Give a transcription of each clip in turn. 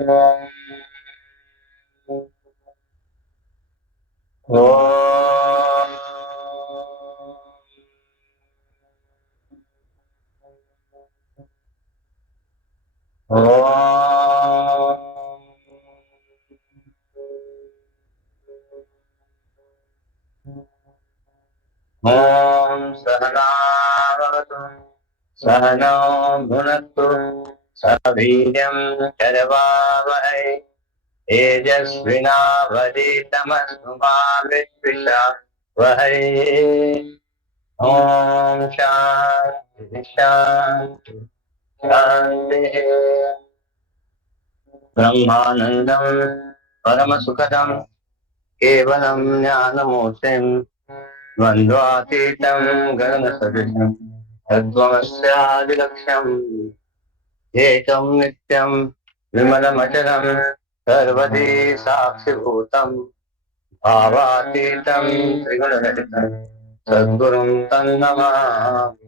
ओम सहनावतु सहनौ भुनक्तु सवीर्यं करवावहै तेजस्विनावधीतमस्तु मा विद्विषावहै। ओम शांति शांति शांति। ब्रह्मानंदं परमसुखदं केवलं ज्ञानमूर्तिं द्वन्द्वातीतं गगनसदृशं तत्त्वमस्यादिलक्ष्यम् एकं नित्यं विमलमचलं सर्वधी साक्षिभूतं भावातीतं त्रिगुणरहितं सद्गुरुं तन्नमामि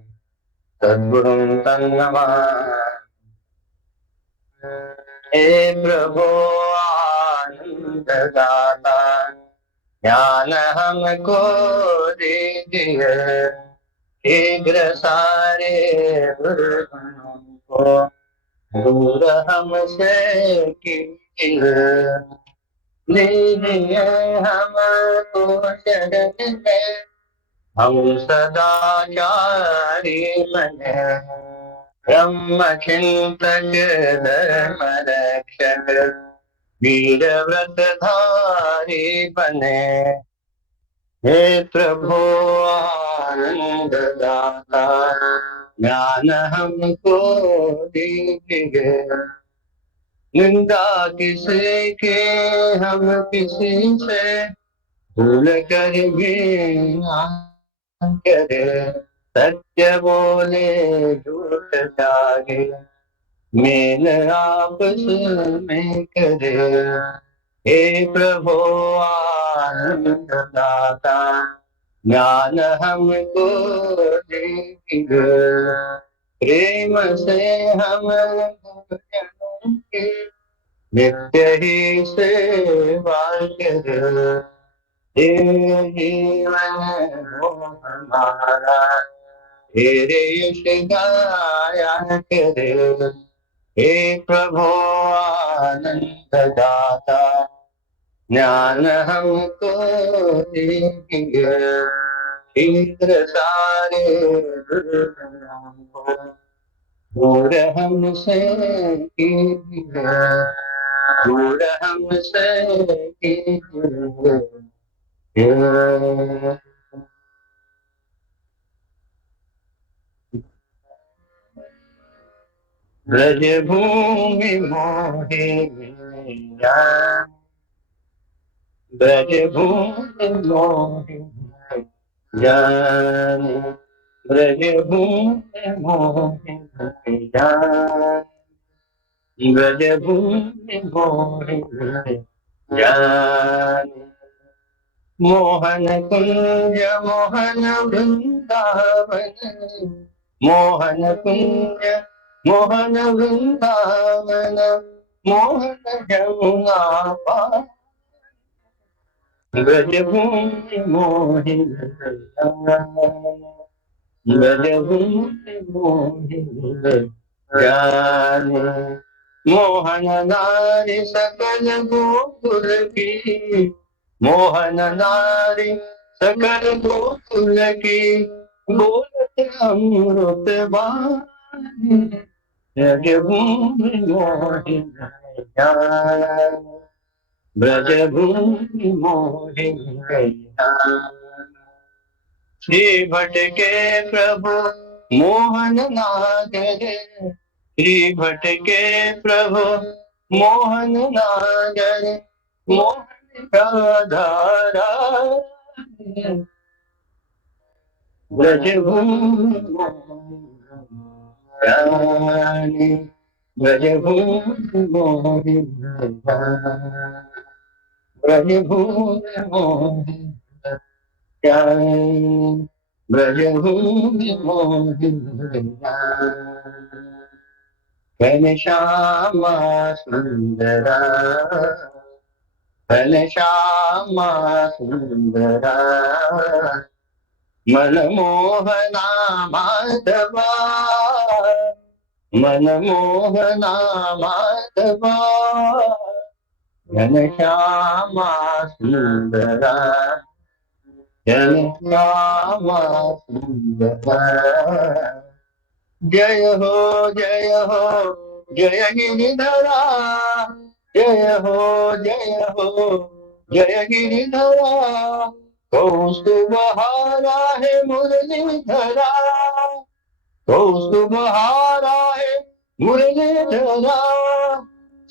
सद्गुरुं तन्नमामि। हे प्रभो आनंददाता ज्ञान हमको दीजिए शीघ्र सारे दुर्गुणों को दूर हमसे कीजिए। लीजिए हमको शरण में हम सदाचारी बने ब्रह्म चिंतक धर्म रक्षक वीर व्रत धारी बने। हे प्रभु आनंद दाता ज्ञान हमको दीजिए निंदा किसी के हम किसी से भूल कर भी ना करे सत्य बोले झूठ जागे मेल आपस में करे। हे प्रभु आनंद दाता ज्ञान हमको दीजिए प्रेम से हम जनों की नित्य ही सेवा करे। जीवन हो हमारा तेरे यश गाया करे। हे प्रभु आनंद दाता ज्ञान हमको दीजिए शीघ्र सारे दुर्गुणों को दूर हमसे कीजिए दूर हमसे कीजिए। ब्रज भूमि मोहे ब्रज भूमि मोहे जाने ब्रज भूमि मोहे जाने ब्रज भूमि मोहे जाने मोहन कुंज मोहन वृंदावन मोहन कुंज मोहन वृंदावन मोहन जमुना पार ब्रज भूमि मोहि ब्रज भूमि मोहि जाने मोहन नारी सकल गोकुल की मोहन नारी सकल गोकुल की बोलत अमृत बानी ब्रज भूमि मोहि जाने ब्रज भूमि मोहि श्री भट्ट के प्रभु मोहन नागर श्री भट्ट के प्रभु मोहन नागर मोहन का धारा ब्रज भूमि मोहि ब्रज भूमि मोहि ब्रज भूमि मोहि ब्रज भूमि मोहि घनश्यामा सुंदरा घनश्यामा सुंदरा मनमोहना माधवा मनमोहना माधवा घनश्यामा सुंदरा घनश्यामा सुंदरा जय हो जय हो जय गिरिधरा जय हो जय गिरिधरा कौस्तुभहारा है मुरलीधरा कौस्तुभहारा है मुरलीधरा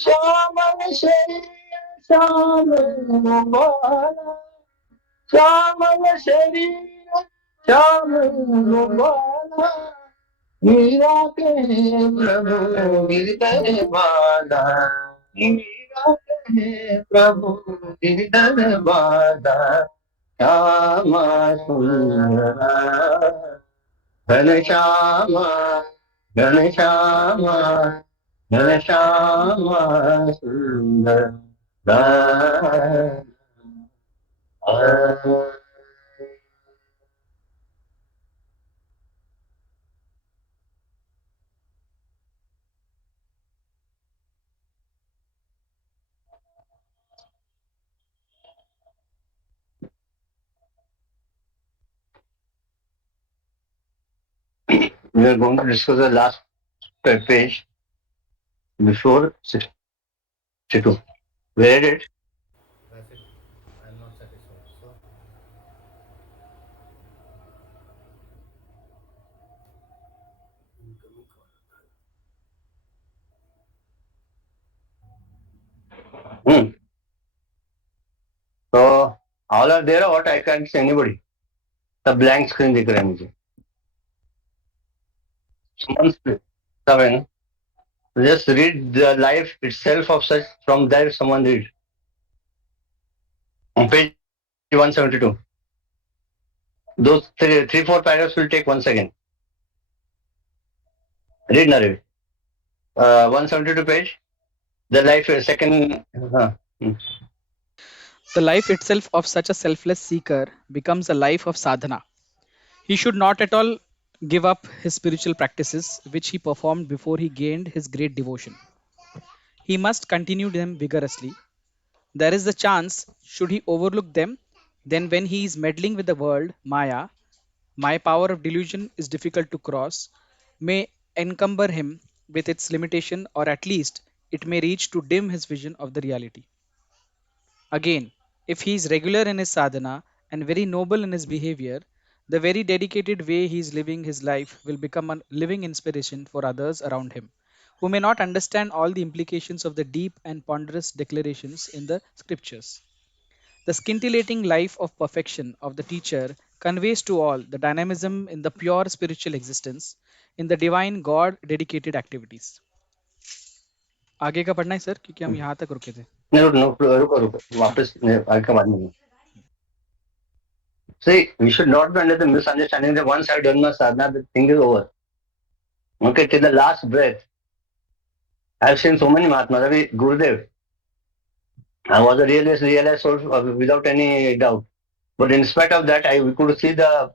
श्यामल शरीर श्यामल बाला श्यामल शरीर श्यामल बाला मीरा कहे प्रभु गिरधर बाला मीरा कहे प्रभु गिरधर बाला श्यामा सुंदरा घनश्यामा घनश्यामा घनश्यामा सुंदरा We are going to discuss the last page before 62. Where did it? That's it. I'm not satisfied. So, incoming call. So all are there or what? I can't see anybody. The blank screen दिख रहा है मुझे. Someone सब है ना? Just read the life itself of such. From there, someone read. On page 172. Those three, four paragraphs will take 1 second. Read na read. 172 page. The life second. The life itself of such a selfless seeker becomes a life of sadhana. He should not at all give up his spiritual practices which he performed before he gained his great devotion. He must continue them vigorously. There is the chance, should he overlook them, then when he is meddling with the world, Maya, my power of delusion is difficult to cross, may encumber him with its limitation, or at least it may reach to dim his vision of the reality. Again, if he is regular in his sadhana and very noble in his behavior, the very dedicated way he is living his life will become a living inspiration for others around him, who may not understand all the implications of the deep and ponderous declarations in the scriptures. The scintillating life of perfection of the teacher conveys to all the dynamism in the pure spiritual existence, in the divine God dedicated activities. आगे का पढ़ना है सर क्योंकि हम यहाँ तक रुके थे. रुको वापस आगे का बाद में. See, we should not be under the misunderstanding that once I've done my sadhana, the thing is over. Okay, till the last breath. I've seen so many Mahatmas. I mean, Gurudev, I was a realized soul without any doubt. But in spite of that, I could see the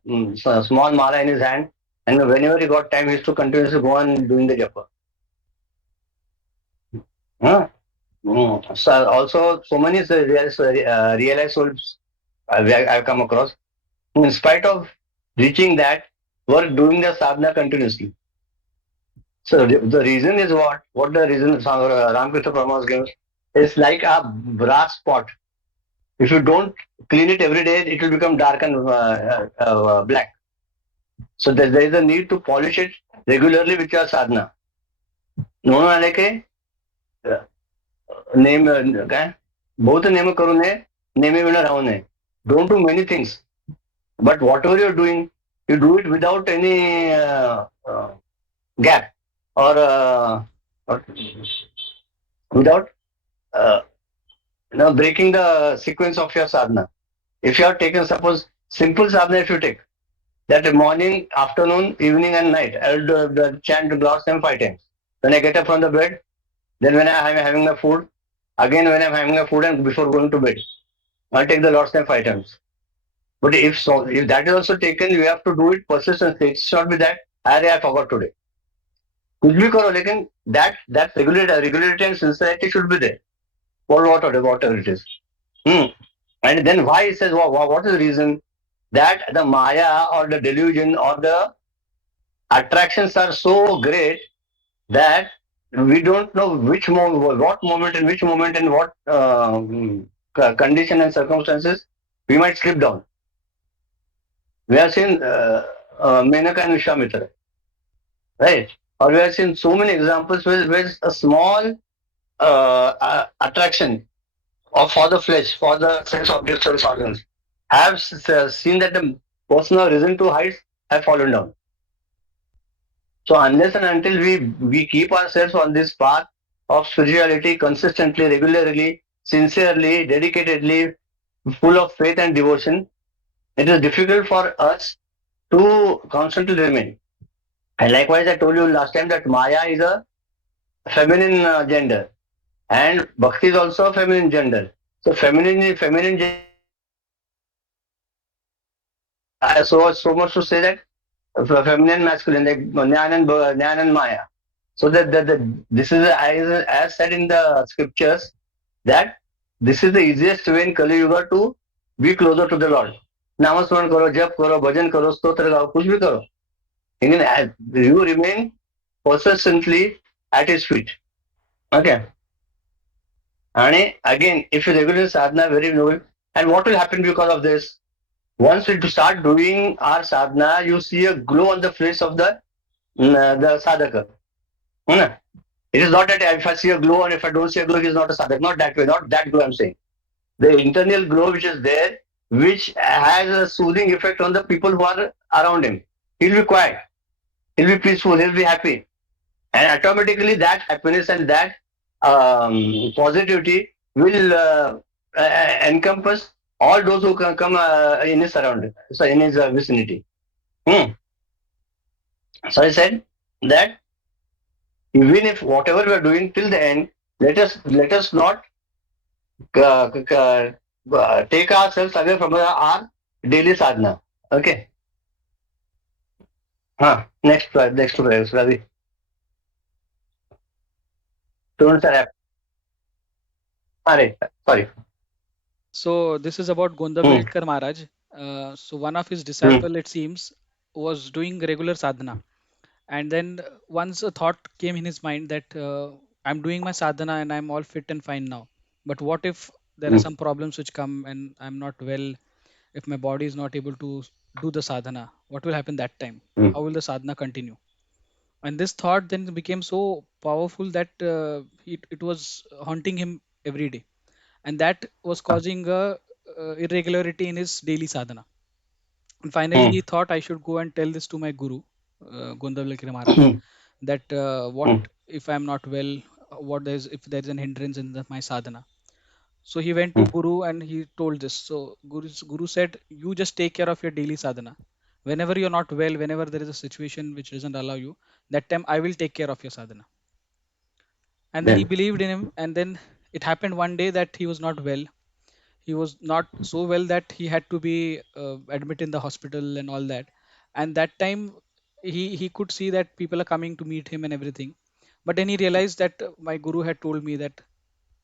small mala in his hand, and whenever he got time, he used to continuously go on doing the japa. Huh? So also, so many realized souls I've come across. In spite of reaching that, were doing the sadhana continuously. So the reason is what? What the reason Ramakrishna Paramahansa gives? It's like a brass pot. If you don't clean it every day, it will become dark and black. So there is a need to polish it regularly with your sadhana. म्हणून आले की नेम काय बहुत नेम करू नये नेमे विना राहू नये. Don't do many things, but whatever you're doing, you do it without any gap or without breaking the sequence of your sadhana. If you are taken, suppose simple sadhana, if you take that morning, afternoon, evening, and night, I will chant Lord's name 5 times. When I get up from the bed, then when I'm having my food, again when I'm having my food and before going to bed, I'll take the Lord's name 5 times. But if that is also taken, you have to do it persistently. It should not be that I forgot today. कुछ भी करो लेकिन that regularity and sincerity should be there for whatever it is. Hmm. And then why he says what is the reason that the Maya or the delusion or the attractions are so great that we don't know what moment and which moment and what condition and circumstances we might slip down. We have seen Menaka and Vishwamitra, right? Or we have seen so many examples where a small attraction or for the flesh, for the sense objects or organs, have seen that the person who has risen to heights have fallen down. So unless and until we keep ourselves on this path of spirituality consistently, regularly, sincerely, dedicatedly, full of faith and devotion, it is difficult for us to constantly remain. And likewise, I told you last time that Maya is a feminine gender, and Bhakti is also a feminine gender. So feminine gender so much to say that feminine masculine like Jnana and Maya. So this is as said in the scriptures that this is the easiest way in Kali Yuga to be closer to the Lord. नामस्मरण करो, जप करो, भजन करो, स्तोत्र गाओ, कुछ भी करो. लेकिन you remain persistently at His feet. Okay. And again, if you regular sadhana, very noble. And what will happen because of this? Once we start doing our sadhana, you see a glow on the face of the sadhaka. Hmm. It is not that if I see a glow and if I don't see a glow, it is not a sadhaka. Not that way. Not that glow I'm saying. The internal glow which is there, which has a soothing effect on the people who are around him. He'll be quiet. He'll be peaceful. He'll be happy. And automatically that happiness and that positivity will encompass all those who can come in his surrounding, so in his vicinity. Hmm. So I said that even if whatever we are doing till the end, let us not take ourselves away from our daily sadhana. Okay. Next Ravi. Students are happy. Sorry. So this is about Hmm. Gondavelkar Maharaj. So one of his Hmm. disciple, it seems, was doing regular sadhana, and then once a thought came in his mind that I'm doing my sadhana and I'm all fit and fine now. But what if there are Hmm. some problems which come and I'm not well? If my body is not able to do the sadhana, what will happen that time? Hmm. How will the sadhana continue? And this thought then became so powerful that it was haunting him every day, and that was causing a irregularity in his daily sadhana. And finally, Hmm. he thought I should go and tell this to my guru, Gondavalkira Maharaj, Hmm. that what Hmm. if I'm not well, what there's if there's an hindrance in my sadhana. So he went to Hmm. Guru and he told this. So Guru said, you just take care of your daily sadhana. Whenever you're not well, whenever there is a situation which doesn't allow you, that time I will take care of your sadhana. And then he Then. believed in him. And then it happened one day that he was not well. He was not so well that he had to be admitted in the hospital and all that. And that time he could see that people are coming to meet him and everything. But then he realized that my guru had told me that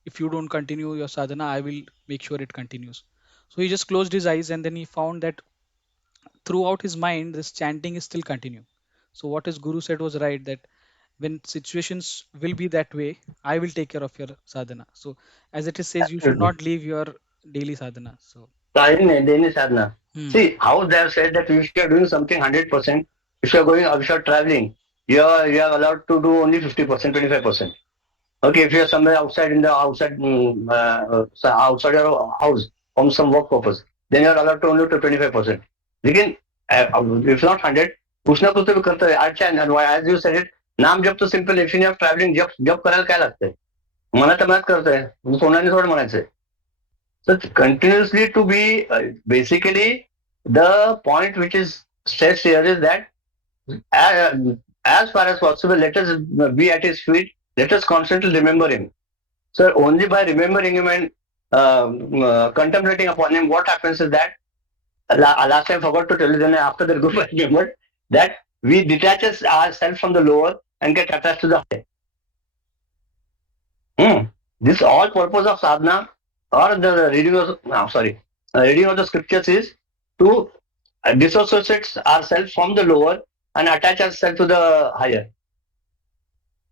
if you don't continue your sadhana, I will make sure it continues. So he just closed his eyes and then he found that throughout his mind, this chanting is still continuing. So what his guru said was right, that when situations will be that way, I will take care of your sadhana. So as it is says, you should Absolutely. not leave your daily sadhana. So Danish sadhana. hmm, See how they have said that if you are doing something 100%, if you are traveling, you are allowed to do only 50%, 25%. Okay, if you are somewhere outside in the outside your house from some work purpose, then you are allowed to only to 25%. लेकिन if not 100, कुछ ना कुछ तो भी करते हैं. अच्छा, and as you said it, नाम जब तो simple if you are traveling जब जब करायला काय लागतंय? मनात तर मनात करतोय. कोणाने थोडं म्हणायचंय. So continuously to be basically the point which is stressed here is that as far as possible, let us be at his feet. Let us constantly remember him. So only by remembering him and contemplating upon him, what happens is that last time I forgot to tell you. Then after the group, I remembered that we detach ourselves from the lower and get attached to the higher. This all purpose of sadhana or the reading of reading of the scriptures is to disassociate ourselves from the lower and attach ourselves to the higher.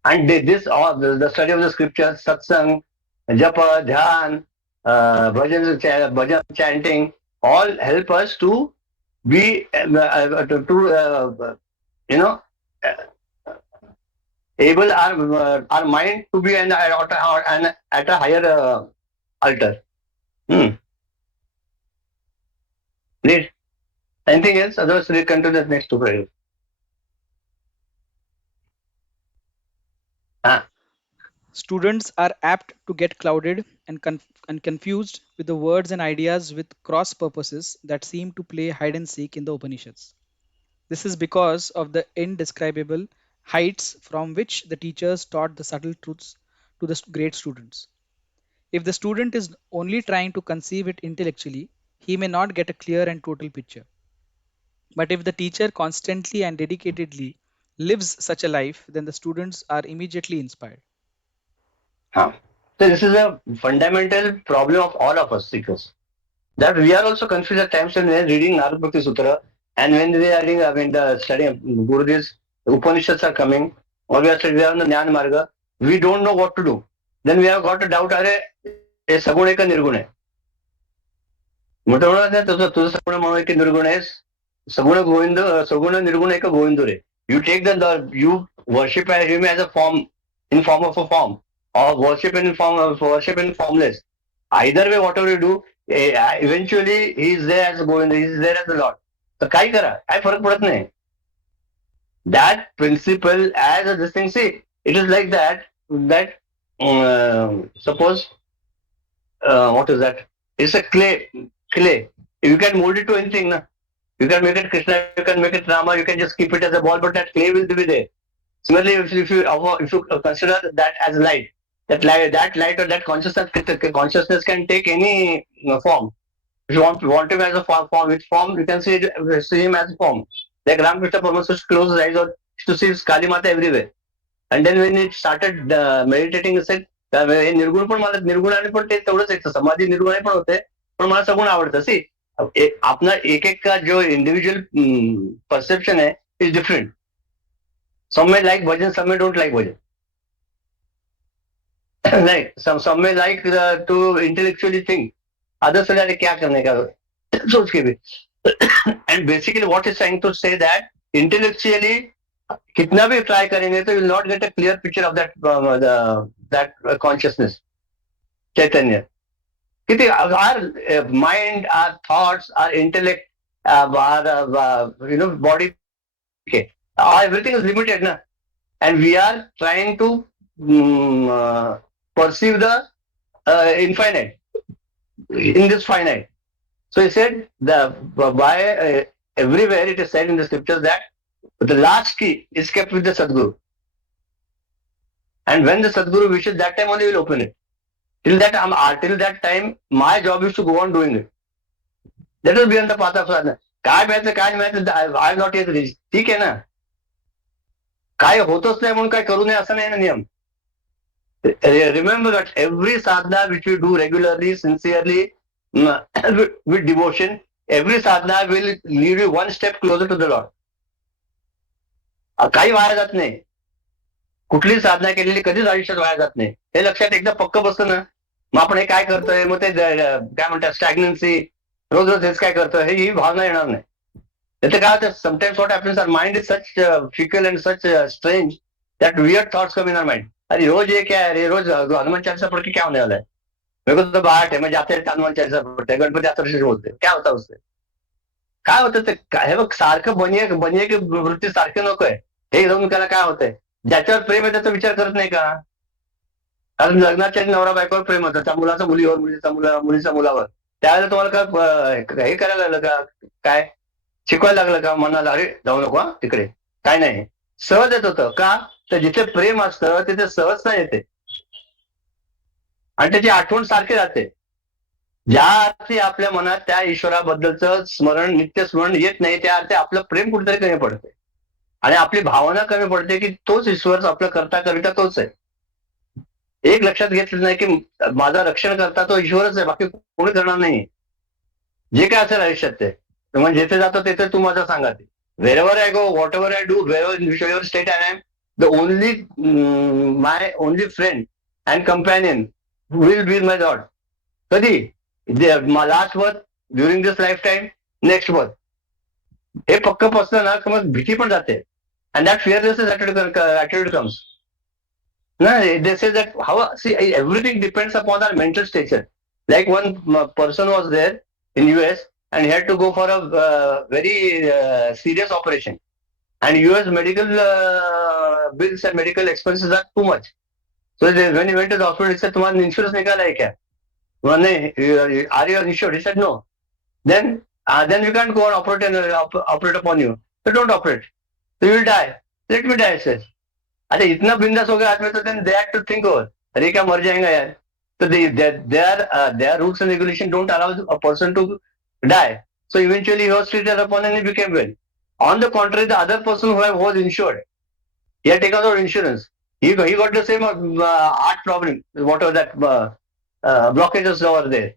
And this all the study of the scriptures, satsang, japa, dhyan, bhajan chanting, all help us to be you know uh, able our mind to be at a higher altar. Hmm. Great. Anything else? Otherwise, we continue the next two prayers. Ah, Students are apt to get clouded and confused with the words and ideas with cross purposes that seem to play hide and seek in the Upanishads. This is because of the indescribable heights from which the teachers taught the subtle truths to the great students. If the student is only trying to conceive it intellectually, he may not get a clear and total picture. But if the teacher constantly and dedicatedly lives such a life, then the students are immediately inspired. ah. So this is a fundamental problem of all of us seekers. That we are also confused at times when we are reading Narada Bhakti Sutra and when we are reading, the study of Gurudev's Upanishads are coming, or we are on the Jnana Marga, we don't know what to do. Then we have got a doubt, are हे सगुण आहे का निर्गुण आहे? म्हटलं म्हणा तुझं सगुण म्हणून की निर्गुण आहेस सगुण गोविंद सगुण निर्गुण आहे का गोविंद रे you take the you worship him as a form in form of a form or worship in formless. Either way, whatever you do, eventually he is there as Govinda, he is there as the Lord. तर काय करा काय फरक पडत नाही. That principle as a this thing, see, it is like that suppose what is that? It's a clay. You can mold it to anything, na. You can make it Krishna, you can make it Rama, you can just keep it as a ball, but that clay will be there. Similarly, if you consider that as light, that light or that consciousness can take any form. If you want him as a form, which form you can see him as a form. Like Ramakrishna Paramahansa close his eyes or to see Kali Mata everywhere. And then when he started meditating, he said, हे निर्गुण पण मला निर्गुणाने पण ते तेवढंच येतं समाधी निर्गुणाने पण होते पण मला सगुण आवडतं सी आपला एक का जो इंडिव्हिज्युअल परसेप्शन आहे is different. Some may like bhajan, some may don't like bhajan. Right. Some may like to intellectually think. Others say that क्या करने का सोच के भी. And basically what is trying to say that intellectually कितना भी try करेंगे तो you will not get a clear picture of that consciousness, Chaitanya. किती our mind, our thoughts, our intellect, our body, okay, everything is limited, na. And we are trying to perceive the infinite in this finite. So he said everywhere it is said in the scriptures that the last key is kept with the Sadguru. And when the Sadguru wishes, that time only will open it. Till that time, my job is to go on doing it. That will be on the path of sadhana. काय माहिती I have not yet reached. ठीक आहे ना. काय होतच नाही म्हणून काय करू नये असं नाही ना नियम. Remember that every sadhana which you do regularly, sincerely, with devotion, every sadhana will lead you one step closer to the Lord. काही वाया जात नाही. कुठलीही साधना केलेली कधीच आयुष्यात वाया जात नाही. हे लक्षात एकदा पक्क बसतं ना मग आपण हे काय करतोय मग ते काय म्हणतात स्टॅग्नन्सी रोज रोज हेच काय करतोय ही भावना येणार नाही. त्याचं काय होतं sometimes what happens our mind is such fickle and such strange that weird thoughts come in our mind. अरे रोज ये क्या है अरे रोज हनुमान चालीसा पढ़ के क्या होने वाला है मेरे को तो बाट है मैं जाते रहता हनुमान चालीसा पढ़ते गणपति आतर्षि बोलते क्या होता उससे काय होतं ते हे बघ सारखं बनिये की वृत्ती सारखं नको आहे हे जाऊन त्याला काय होतंय ज्याच्यावर प्रेम आहे त्याचा विचार करत नाही का कारण लग्नाच्या नवरा बायकोवर प्रेम होतं त्या मुलाचा मुलीवर मुलीचा मुलावर त्यावेळेला तुम्हाला का हे करायला लागलं का काय शिकवायला लागलं का मनाला अरे जाऊ नको तिकडे काय नाही सहज येत होतं. का? तर जिथे प्रेम असतं तिथे सहजता येते आणि त्याची आठवण सारखी राहते. ज्या अर्थी आपल्या मनात त्या ईश्वराबद्दलचं स्मरण, नित्य स्मरण येत नाही, त्या अर्थी आपलं प्रेम कुठेतरी कमी पडते आणि आपली भावना कमी पडते की तोच ईश्वर आपलं करता करिता तोच आहे. एक लक्षात घेतलं नाही की माझा रक्षण करता तो ईश्वरच आहे, बाकी कोणी करणार नाही. जे काय असेल आयुष्यात ते म्हणजे जिथे जातो तिथे तू माझा सांगा. Wherever I go, whatever I do, whichever state I am, the only my only friend and companion will be my Lord. कधी? my last birth, during this lifetime, next birth. हे पक्क पसलं ना तर मग भीती पण जाते. And that fearlessness attitude comes. No, they say that everything depends upon our mental stature. Like one person was there in US and he had to go for a very serious operation. And US medical bills and medical expenses are too much. So when he went to the hospital, he said, "तुम्हारा insurance निकाला है क्या?" नहीं, are you insured? He said, "No." Then we can't go and operate upon you. So don't operate. So you will die. Let me die, says. अच्छा इतना बिंदास हो गया आदमी तो then they have to think over. अरे क्या मर जाएगा यार. So their rules and regulation don't allow a person to die. So eventually he was treated upon and he became well. On the contrary, the other person who was insured, he had taken out insurance. He got the same heart problem, whatever that blockages over there.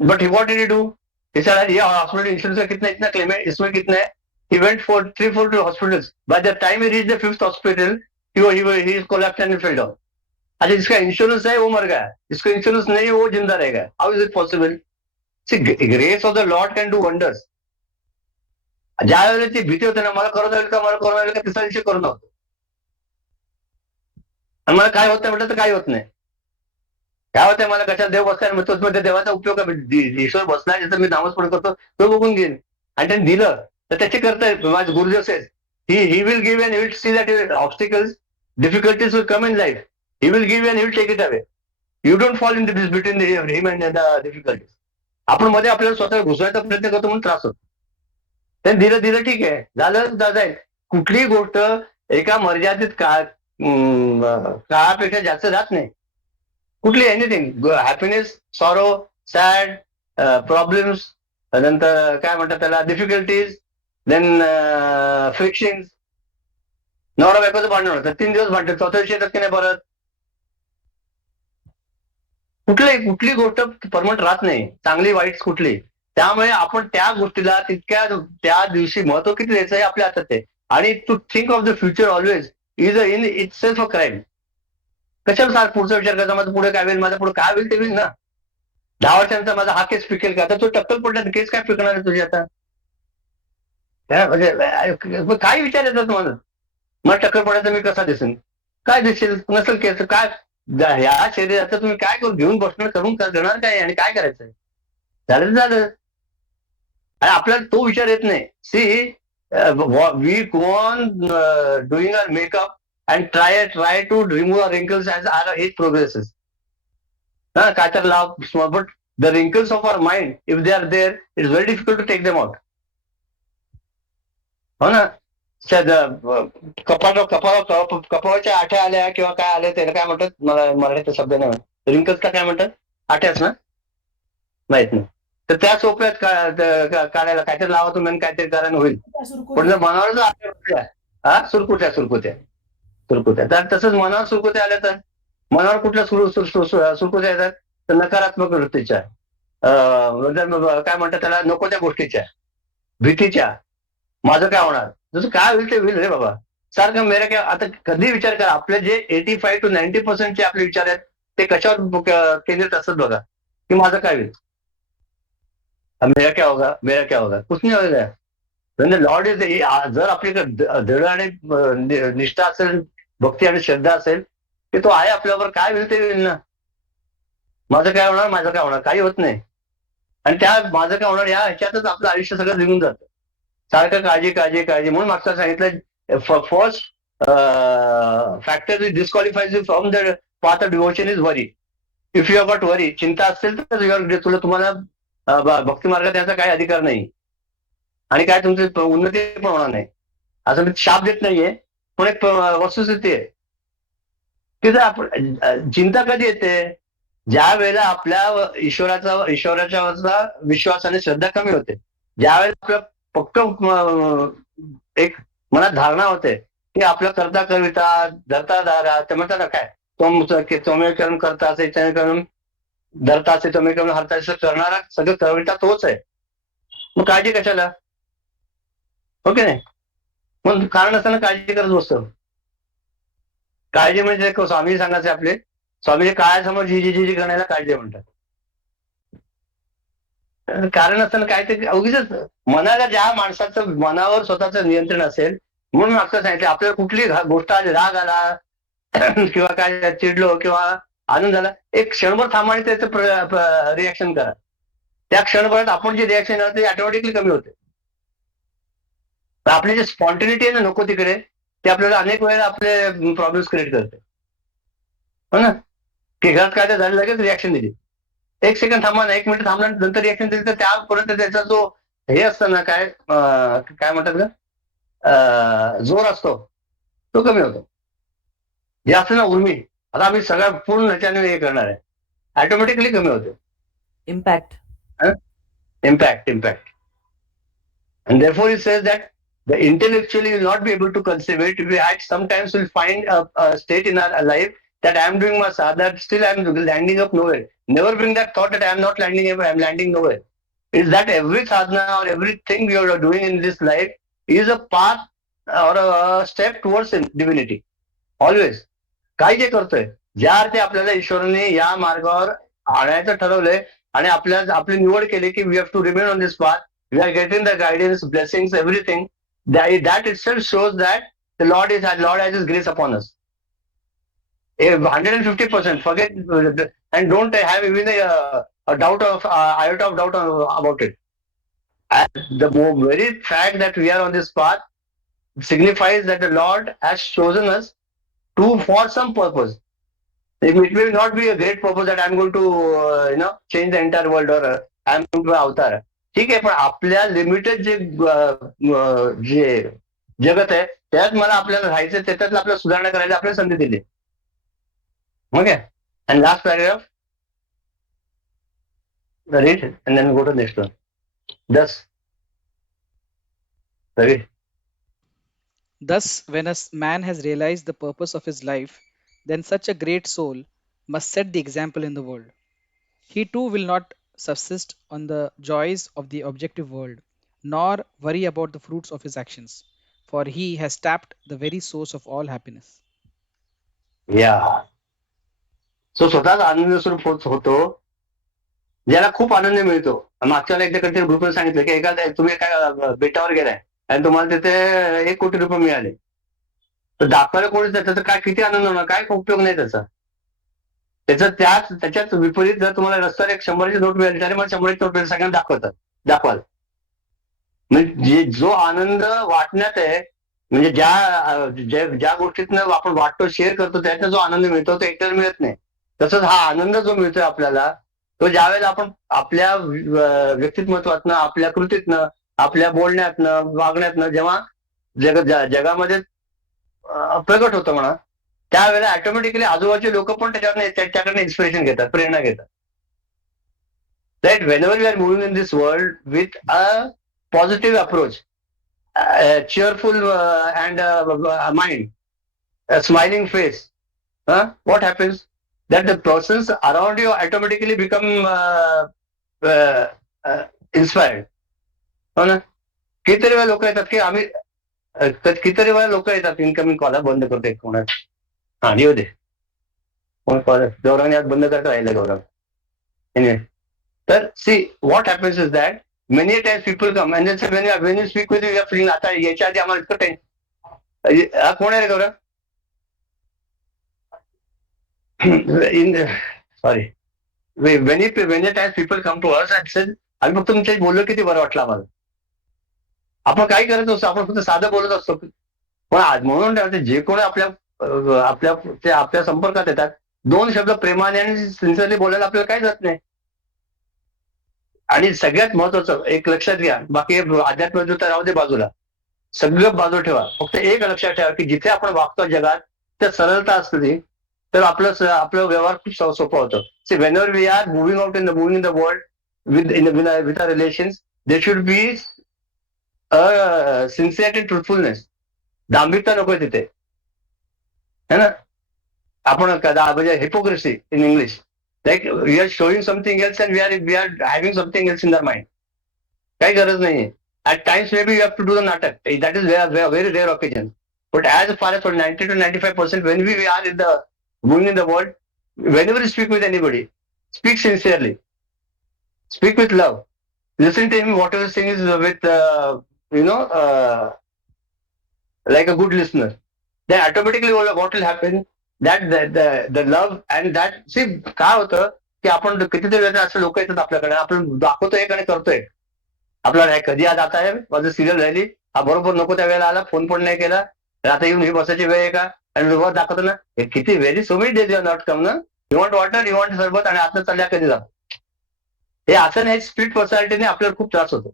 But what did he do? He said, yeah, hospital insurance का कितना इतना claim है, इसमें कितना है? He went for 3-4 hospitals. By the time he reached the 5th hospital, he collapsed and fell down. अच्छा जिसका इंश्योरेंस है वो मर गया, जिसका इंश्योरेंस नहीं है वो जिंदा रहेगा. How is it possible? See grace of the Lord can do wonders. ज्या वेळेला ती भीती होते ना, मला करोना येईल का तिसऱ्या दिवशी करोना होतो आणि मला काय होत नाही म्हटलं तर काही होत नाही. काय होतंय मला कशात देव बसलाय म्हणतो देवाचा उपयोग ईश्वर बसलाय ज्याचं मी नामस्मरण करतो तो बघून घेईन आणि त्यांनी दिलं तर त्याचे करताय. माझे Gurudev says he will give and he will see that obstacles difficulties will come in life. He will give and he will take it away. You don't fall in this between him and the difficulties. आपण मध्ये आपल्याला स्वतः घुसवायचा प्रयत्न करतो म्हणून त्रास होतो. त्यांनी दिलं ठीक आहे झालं जाईल. कुठलीही गोष्ट एका मर्यादित काळापेक्षा जास्त जात नाही. कुठली anything happiness, sorrow, sad, problems, नंतर काय म्हणतात त्याला डिफिकल्टीज, देन फ्रिक्शन. नवरा बायकोचं भांडण होतं 3 दिवस भांडतात, 4थ्या दिवशी येतात की नाही परत. कुठली गोष्ट परमनंट राहत नाही, चांगली वाईट कुठली. त्यामुळे आपण त्या गोष्टीला त्या दिवशी महत्व किती द्यायचं हे आपल्या हातात आहे. आणि to think of the future always is in itself a crime. कशाला सार पुढचा विचार करता, माझं पुढे काय होईल, माझं पुढे काय होईल ते होईल ना. 10 वर्षांचा माझा हा केस पिकेल का? आता तो टक्कल पडला केस काय पिकणार आहे तुझी आता? म्हणजे काय विचार येतात तुम्हाला? मला टक्कल पडायचं मी कसा दिसेल? काय दिसेल? नसेल केस काय? या शरीराचं तुम्ही काय करून घेऊन बसणार, करून करणार काय आणि काय करायचंय? झालं झालं. आणि आपल्याला तो विचार येत नाही. See we go on doing our makeup and try to remove our wrinkles as our age progresses. काय तर लाव, but the wrinkles of our mind, if they are there, it's very difficult to take them out. हो ना. कपाळाच्या आठ्या आल्या किंवा काय आल्या त्याला काय म्हणतात, मला मराठीचा शब्द नाही म्हणत. रिंकल्स का काय म्हणतात? आठ्याच ना, माहित नाही. तर त्या सोप्यात काढायला काहीतरी लावा तुम्ही काहीतरी करायला होईल. पण जर मनावर आठ्या सुरकुत्या तर तसंच मनावर सुरकुत्या आल्या तर मनावर कुठल्या सुरकुत्या येतात तर नकारात्मक वृत्तीच्या, काय म्हणतात त्याला, नको त्या गोष्टीच्या, भीतीच्या. माझं काय होणार, जसं काय होईल ते होईल रे बाबा. सारखं मेरा काय. आता कधी विचार करा, आपले जे 85 to 90% आपले विचार आहेत ते कशावर केंद्रित असतात बघा, की माझं काय होईल, मेरा क्या होगा, कुछ नाही होगा. म्हणजे लॉर्ड इज, जर आपल्याकडे दृढ आणि निष्ठा असेल, भक्ती आणि श्रद्धा असेल की तो आहे आपल्यावर, काय होईल ते होईल ना. माझं काय होणार काही होत नाही. आणि त्या माझं काय होणार या ह्याच्यातच आपलं आयुष्य सगळं निघून जातं. सारखं काळजी म्हणून मागचं सांगितलं, first factor which disqualifies you from the path of devotion is worry. If you have got worry, चिंता असेल तर तुम्हाला भक्ती मार्गात याचा काही अधिकार नाही आणि काय तुमची उन्नती पण होणार नाही. असं मी शाप देत नाहीये, पण एक वस्तुस्थिती आहे की जर आपण चिंता कधी येते, ज्या वेळेला आपल्या ईश्वराच्या विश्वास आणि श्रद्धा कमी होते, ज्या वेळेला आपलं पक्क एक मनात धारणा होते की आपलं करता कविता धरता धारा ते म्हणतात ना काय, तुम्ही कर्म करता असे कर्म धरता असे तुम्ही कर्म हरता असं करणारा सगळं कविता तोच आहे. मग काळजी कशाला? ओके नाही, मग कारण असताना काळजी करत बसतो. काळजी म्हणजे स्वामी सांगायचे आपले, स्वामीजी काळासमोर जी करण्याला काळजी म्हणतात. कारण असताना काय ते उगीच मनाला, ज्या माणसाचं मनावर स्वतःचं नियंत्रण असेल, म्हणून असं सांगितलं आपल्याला कुठली गोष्ट आली, राग आला किंवा काय चिडलो किंवा आनंद झाला, एक क्षणभर थांबा आणि त्याचं रिॲक्शन करा. त्या क्षणभरात आपण जी रिॲक्शन करतो ती ऑटोमॅटिकली कमी होते. आपली जी स्पॉन्टेनिटी आहे ना नको तिकडे, ते आपल्याला अनेक वेळेला आपले प्रॉब्लेम्स क्रिएट करते. हो ना, की घरात काय तर झालं लगेच रिॲक्शन दिली, एक सेकंड थांबा ना, 1 मिनिट थांबला नंतर रिॲक्शन दिली तर त्यापर्यंत त्याचा जो हे असतं ना काय काय म्हणतात का जोर असतो तो कमी होतो. जे असतं ना उर्मी, आता आम्ही सगळ्या पूर्ण ह्याच्याने हे करणार आहे, ऑटोमॅटिकली कमी होते. Impact. Impact. And therefore it says that the intellectually will not be able to conceive it. We sometimes will find a state in our life that I am doing my sadhana, still I am landing up nowhere. Never bring that thought that I am not landing ever, I am landing nowhere. Is that every sadhana or everything you are doing in this life is a path or a step towards divinity. Always. काय जे करतोय, ज्या अर्थी आपल्याला ईश्वराने या मार्गावर आणायचं ठरवलंय आणि आपली निवड केली की we have to remain on this path, we are getting the guidance, blessings, everything. That itself shows that the Lord has His grace upon us. 150%. Forget and don't have even a doubt of iota of doubt about it. And the very fact that we are on this path signifies that the Lord has chosen us for some purpose. It may not be a great purpose that I'm going to change the entire world or I'm going to avatar. ठीक आहे, पण आपल्या लिमिटेड जे जगत आहे त्यात मला आपल्याला राहायचं, त्याच्यातलं आपल्याला सुधारणा करायला आपल्याला संधी दिली. Okay, and last paragraph read and then go to the next one. Thus, Ravi. Thus, when a man has realized the purpose of his life, then such a great soul must set the example in the world. He too will not subsist on the joys of the objective world, nor worry about the fruits of his actions, for he has tapped the very source of all happiness. Yeah. So स्वतःच आनंद स्वरूप होतो, ज्याला खूप आनंद मिळतो. मागच्या एकदा कधी ग्रुपने सांगितलं की एखाद्या तुम्ही काय बेटावर गेलाय आणि तुम्हाला तिथे 1 कोटी रुपये मिळाले, तर दाखवायला कोणीच नाही, त्याचा काय किती आनंद होणार, काय उपयोग नाही त्याचा. त्याच्यात विपरीत जर तुम्हाला रस्त्यावर 100ची नोट मिळाली तरी मला 100ची नोट मिळाली, सगळ्यांना दाखवाल. म्हणजे जो आनंद वाटण्यात आहे, म्हणजे ज्या गोष्टीतनं आपण वाटतो, शेअर करतो, त्यातनं जो आनंद मिळतो तो एकट्याला मिळत नाही. तसंच हा आनंद जो मिळतोय आपल्याला, तो ज्यावेळेला आपण आपल्या व्यक्तिमत्वातनं, आपल्या कृतीतनं, आपल्या बोलण्यातनं, वागण्यातनं जेव्हा जगामध्ये प्रगट होतं म्हणा, त्यावेळेला ऑटोमॅटिकली आजूबाजूचे लोक पण त्याच्याकडनं इन्स्पिरेशन घेतात, प्रेरणा घेतात. Right, whenever we are moving in this world with a positive approach, a cheerful and mind, a smiling face, what happens? That the persons around you automatically become inspired. हो ना, कितीतरी वेळा लोक येतात की कितीतरी वेळा लोक येतात, इनकमिंग कॉल बंद करतो एक कोणा, हा येऊ दे, कोण कॉल गौरवने आज बंद करता राहिलं गौरव. एनिवे, तर see what happens is that many times people come and when you speak with you are feeling आता याच्या आधी आम्हाला इतकं टेन्शन. कोण आहे रे Gaurav? Sorry, when times people come to us and said आम्ही फक्त तुमच्याशी बोललो किती बरं वाटलं आम्हाला. आपण काय करत असतो, आपण फक्त साधं बोलत असतो, पण म्हणून जे कोणी आपल्या संपर्कात येतात, 2 शब्द प्रेमाने आणि सिन्सिअरली बोलायला आपल्याला काय जात नाही. आणि सगळ्यात महत्वाचं एक लक्षात घ्या, बाकी अध्यात्म तर राहू दे बाजूला, सगळं बाजू ठेवा. फक्त एक लक्षात ठेवा की जिथे आपण वागतो जगात तर सरळता असते, तर आपलं व्यवहार खूप सोपं होतं. See whenever we are moving out in the world with our relations, they should be sincere and truthfulness. दांभिकता नको तिथे, है ना. आपण म्हणजे hypocrisy in English, like we are showing something else and we are having something else in their mind. काही गरज नाहीये. At times maybe you have have do the द नाटक, that is very rare occasion. But as far as 90 to 95% when we are in the moving in the world, whenever you speak with anybody, speak sincerely, speak with love, listen to him whatever saying is with you know uh, like a good listener. Then automatically what will happen, that the love and that, see, काय होतं की आपण कितीतरी वेळेला असं लोक येतात आपल्याकडे, आपण दाखवतो एक आणि करतो एक. आपल्याला नाही कधी आज आता आहे माझं सिरियल राहिली, हा बरोबर नको त्या वेळेला आला, फोन पण नाही केला, आता येऊन ही बसायची वेळ आहे का, आणि वर दाखवतो ना हे किती very so many days your not come ना, you want water, you want सरबत, आणि आता चालल्या कधी जा. हे असं नाही, स्प्लिट पर्सनॅलिटीने आपल्याला खूप त्रास होतो.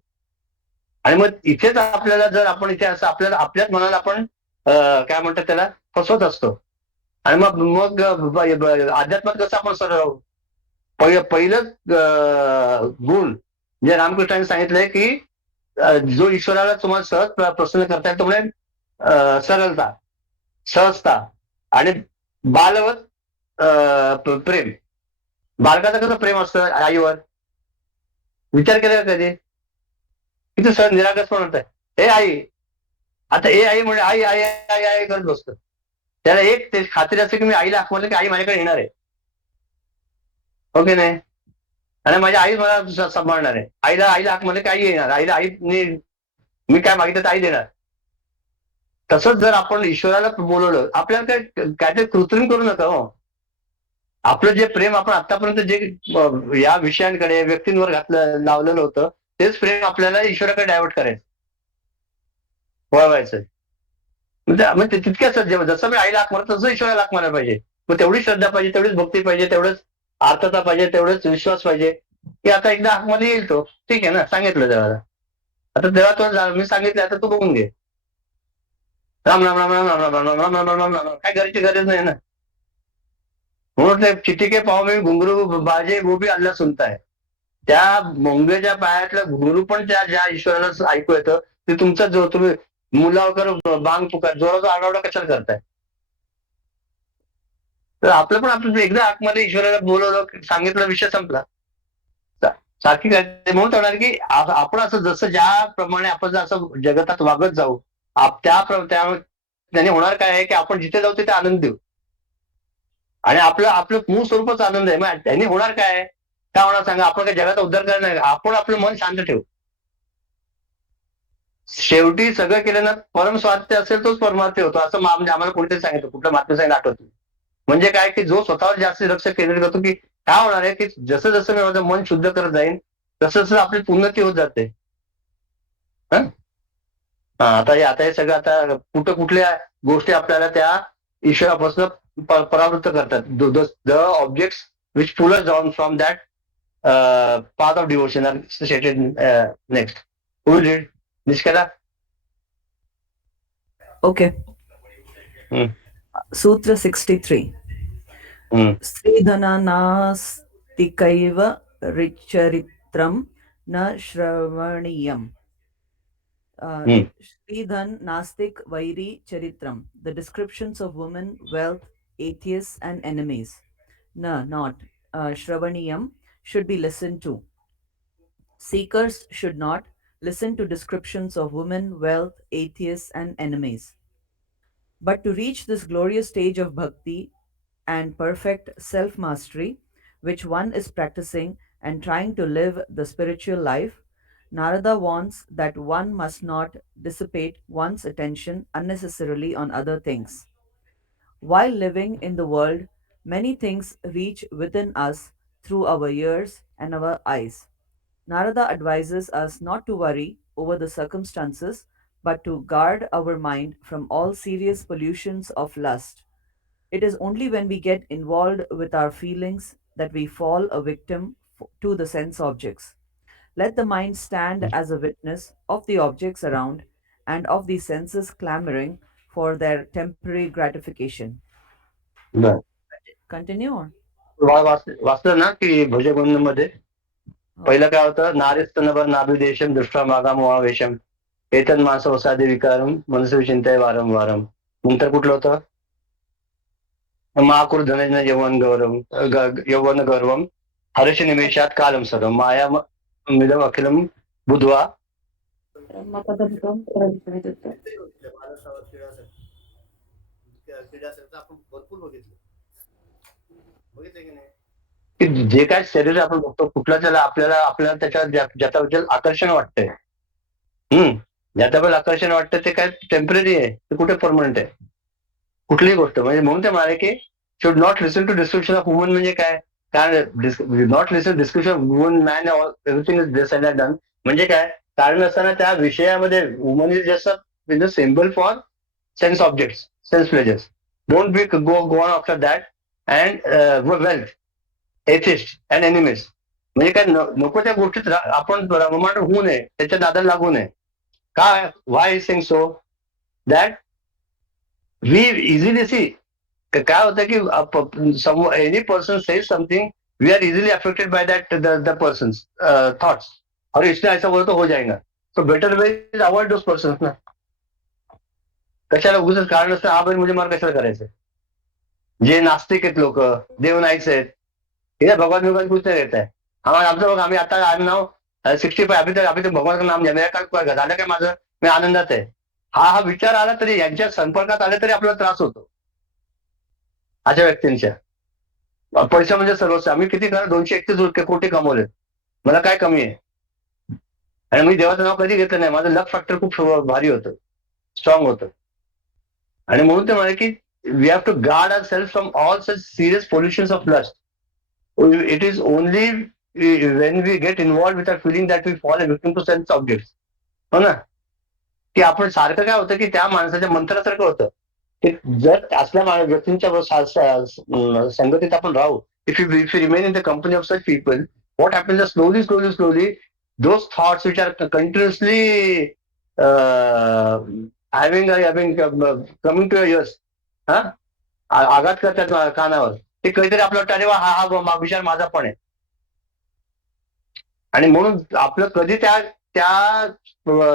आणि मग इथेच आपल्याला, जर आपण इथे असं आपल्याला आपल्याच मनाला आपण काय म्हणतात त्याला फसवत असतो. आणि मग मग अध्यात्मात कसं आपण पहिलं गुण जे रामकृष्णांनी सांगितलंय की जो ईश्वराला तुम्हाला सहज प्रसन्न करता येईल तो म्हणजे सरलता, सहजता आणि बालवत प्रेम. बालकाचं कसं प्रेम असतं आईवर, विचार केला का कधी? किती सहज निरागस पण होत आहे, हे आई, आता हे आई म्हणजे आई आई आई आई करत बसतं. त्याला एक ते खात्री असते की मी आईला हाक मारलं की आई माझ्याकडे येणार आहे, ओके नाही, आणि माझ्या आई मला सांभाळणार आहे. आईला हाक मारलं की आई येणार, आईला आई मी काय मागितलं तर आई देणार. तसंच जर आपण ईश्वराला बोलवलं, आपल्याला काय ते कृत्रिम करू नका हो. आपलं जे प्रेम आपण आतापर्यंत जे या विषयांकडे व्यक्तींवर लावलेलं होतं, तेच प्रेम आपल्याला ईश्वराकडे डायव्हर्ट करायचं, वळवायचं. म्हणजे तितक्याच जसं मी आईला हाक मारतो तसं ईश्वराला हाक मारायला पाहिजे. मग तेवढी श्रद्धा पाहिजे, तेवढीच भक्ती पाहिजे, तेवढंच आर्थता पाहिजे, तेवढंच विश्वास पाहिजे की आता एकदा हाक मध्ये येईल तो, ठीक आहे ना, सांगितलं देवाला, आता तेव्हा तो मी सांगितलं आता तू बघून घे. राम राम राम राम राम राम राम राम राम राम राम राम, काय करायची गरज नाही ना. म्हणून ते चिट्टी के पाव में घुंगरू बाजे वो भी अल्लाह सुनता है. त्या मुंग्याच्या पायातलं घुंगरू पण त्या ज्या ईश्वराला ऐकू येतं, ते तुमचा जो तुम्ही मुलावर बांग पुकार जोराचा आरडाओरडा कशाला करताय. तर आपलं पण आपण एकदा आतमध्ये ईश्वराला बोलवलं, सांगितलं, विषय संपला. सारखी काय म्हणून होणार की आपण असं जसं ज्याप्रमाणे आपण जर असं जगतात वागत जाऊ, त्याने होणार काय आहे की आपण जिथे जाऊ तिथे आनंद देऊ, आणि आपलं आपलं मूळ स्वरूपच आनंद आहे. मग त्यांनी होणार काय होणार सांगा, आपण काही जगाचा उद्धार करणार नाही, आपण आपलं मन शांत ठेवू. शेवटी सगळं केलं ना, परम स्वार्थी असेल तोच परमार्थी होतो, असं म्हणजे आम्हाला कोणीतरी सांगितलं, कुठलं महात्मा सांगितलं आठवत नाही. म्हणजे काय की जो स्वतःवर जास्त लक्ष केंद्रित करतो, की काय होणार आहे की जसं जसं मी माझं मन शुद्ध करत जाईन तसं तसं आपली उन्नती होत जाते. आता हे सगळं आता कुठल्या गोष्टी आपल्याला त्या ईश्वरापासून परावृत्त करतात. The objects which pull us down from that path of devotion are stated next. Who will read? Nishkala? Okay. Sutra 63. Sridhananastikaiva richaritram na shravaniyam. Sridhan Nastik Vairi Charitram. The descriptions of women, wealth, atheists, and enemies. No, not Shravaniyam, should be listened to. Seekers should not listen to descriptions of women, wealth, atheists, and enemies. But to reach this glorious stage of bhakti and perfect self mastery, which one is practicing and trying to live the spiritual life, Narada warns that one must not dissipate one's attention unnecessarily on other things. While living in the world, many things reach within us through our ears and our eyes. Narada advises us not to worry over the circumstances, but to guard our mind from all serious pollutions of lust. It is only when we get involved with our feelings that we fall a victim to the sense objects. Let the mind stand as a witness of the objects around and of the senses clamoring for their temporary gratification. बरं. Continue on. वाचलं ना की भुजबंध मध्ये Oh, पहिलं काय होतं, नारीस्तनभ नाभिदेशम दृष्टा मागा मोहावेशम एतन मानस वसादे विकारम मनसे चिंताय वारंवारम. नंतर कुठलं होतं, महाकुर धनजन यवन गौरव यवन गौरवम हर्ष निमेषात कालम सर्व माया मिदम अखिलम बुधवा. महाराष्ट्रावर क्रीडा असेल तर आपण भरपूर बघितले की नाही. की जे काय शरीर आपण बघतो कुठला त्याला आपल्याला त्याच्या ज्याच्याबद्दल आकर्षण वाटतंय, ज्याच्याबद्दल आकर्षण वाटतं ते काय टेम्पररी आहे, ते कुठे परमनंट आहे कुठलीही गोष्ट. म्हणजे म्हणून ते म्हणाले की should not listen to description of woman. म्हणजे काय, कारण not listen description of woman man everything is this and done. म्हणजे काय, कारण असताना त्या विषयामध्ये woman is just in the symbol for sense objects, sense pleasures. Don't be go on after that and wealth atheist and enemies. म्हणजे काय नको त्या गोष्टीत आपण रममाण होऊ नये, त्याच्या दादाला लागू नये. काय, why is sing so that we easily see. काय होतं की any person says something, we are easily affected by that the person thoughts, और इसने ऐसा बोला तो हो जाएगा. So better way is avoid those person ना. कशाला उगीच कारण असतं हा बैल मुझे मार कशाला करायचं. जे नास्तिक आहेत लोक, देव नाहीच आहेत, हे भगवान भगवान कुछ नहीं रहता है. आमचं बघ, आम्ही आता आय एम नाव 65, अभी तर भगवान का नाम घ्या, काय झालं काय माझं, मी आनंदात आहे. हा विचार आला तरी, यांच्या संपर्कात आले तरी आपल्याला त्रास होतो. अशा व्यक्तींच्या पैसा म्हणजे सर्वस्व. आम्ही किती करा 231 कोटी कमवले, मला काय कमी आहे. आणि मी देवाचं नाव कधी घेतलं नाही. माझं लक फॅक्टर खूप भारी होतं, स्ट्रॉंग होतं. आणि म्हणून ते म्हणाले की we have to guard our self from all such serious pollutions of lust. It is only when we get involve with our feeling that we fall a victim to sense objects. हो ना, की आपण सारखं काय होतं की त्या माणसाच्या मंत्रासारखं होतं की जर असल्या व्यक्तींच्या संगतीत आपण राहू, if you remain in the company of such people, what happens is slowly those thoughts which are continuously coming to your ears, आघात करतात कानावर, ते कधीतरी आपलं वाटतं अरे वा, हा विचार माझा पण आहे. आणि म्हणून आपलं कधी त्या त्या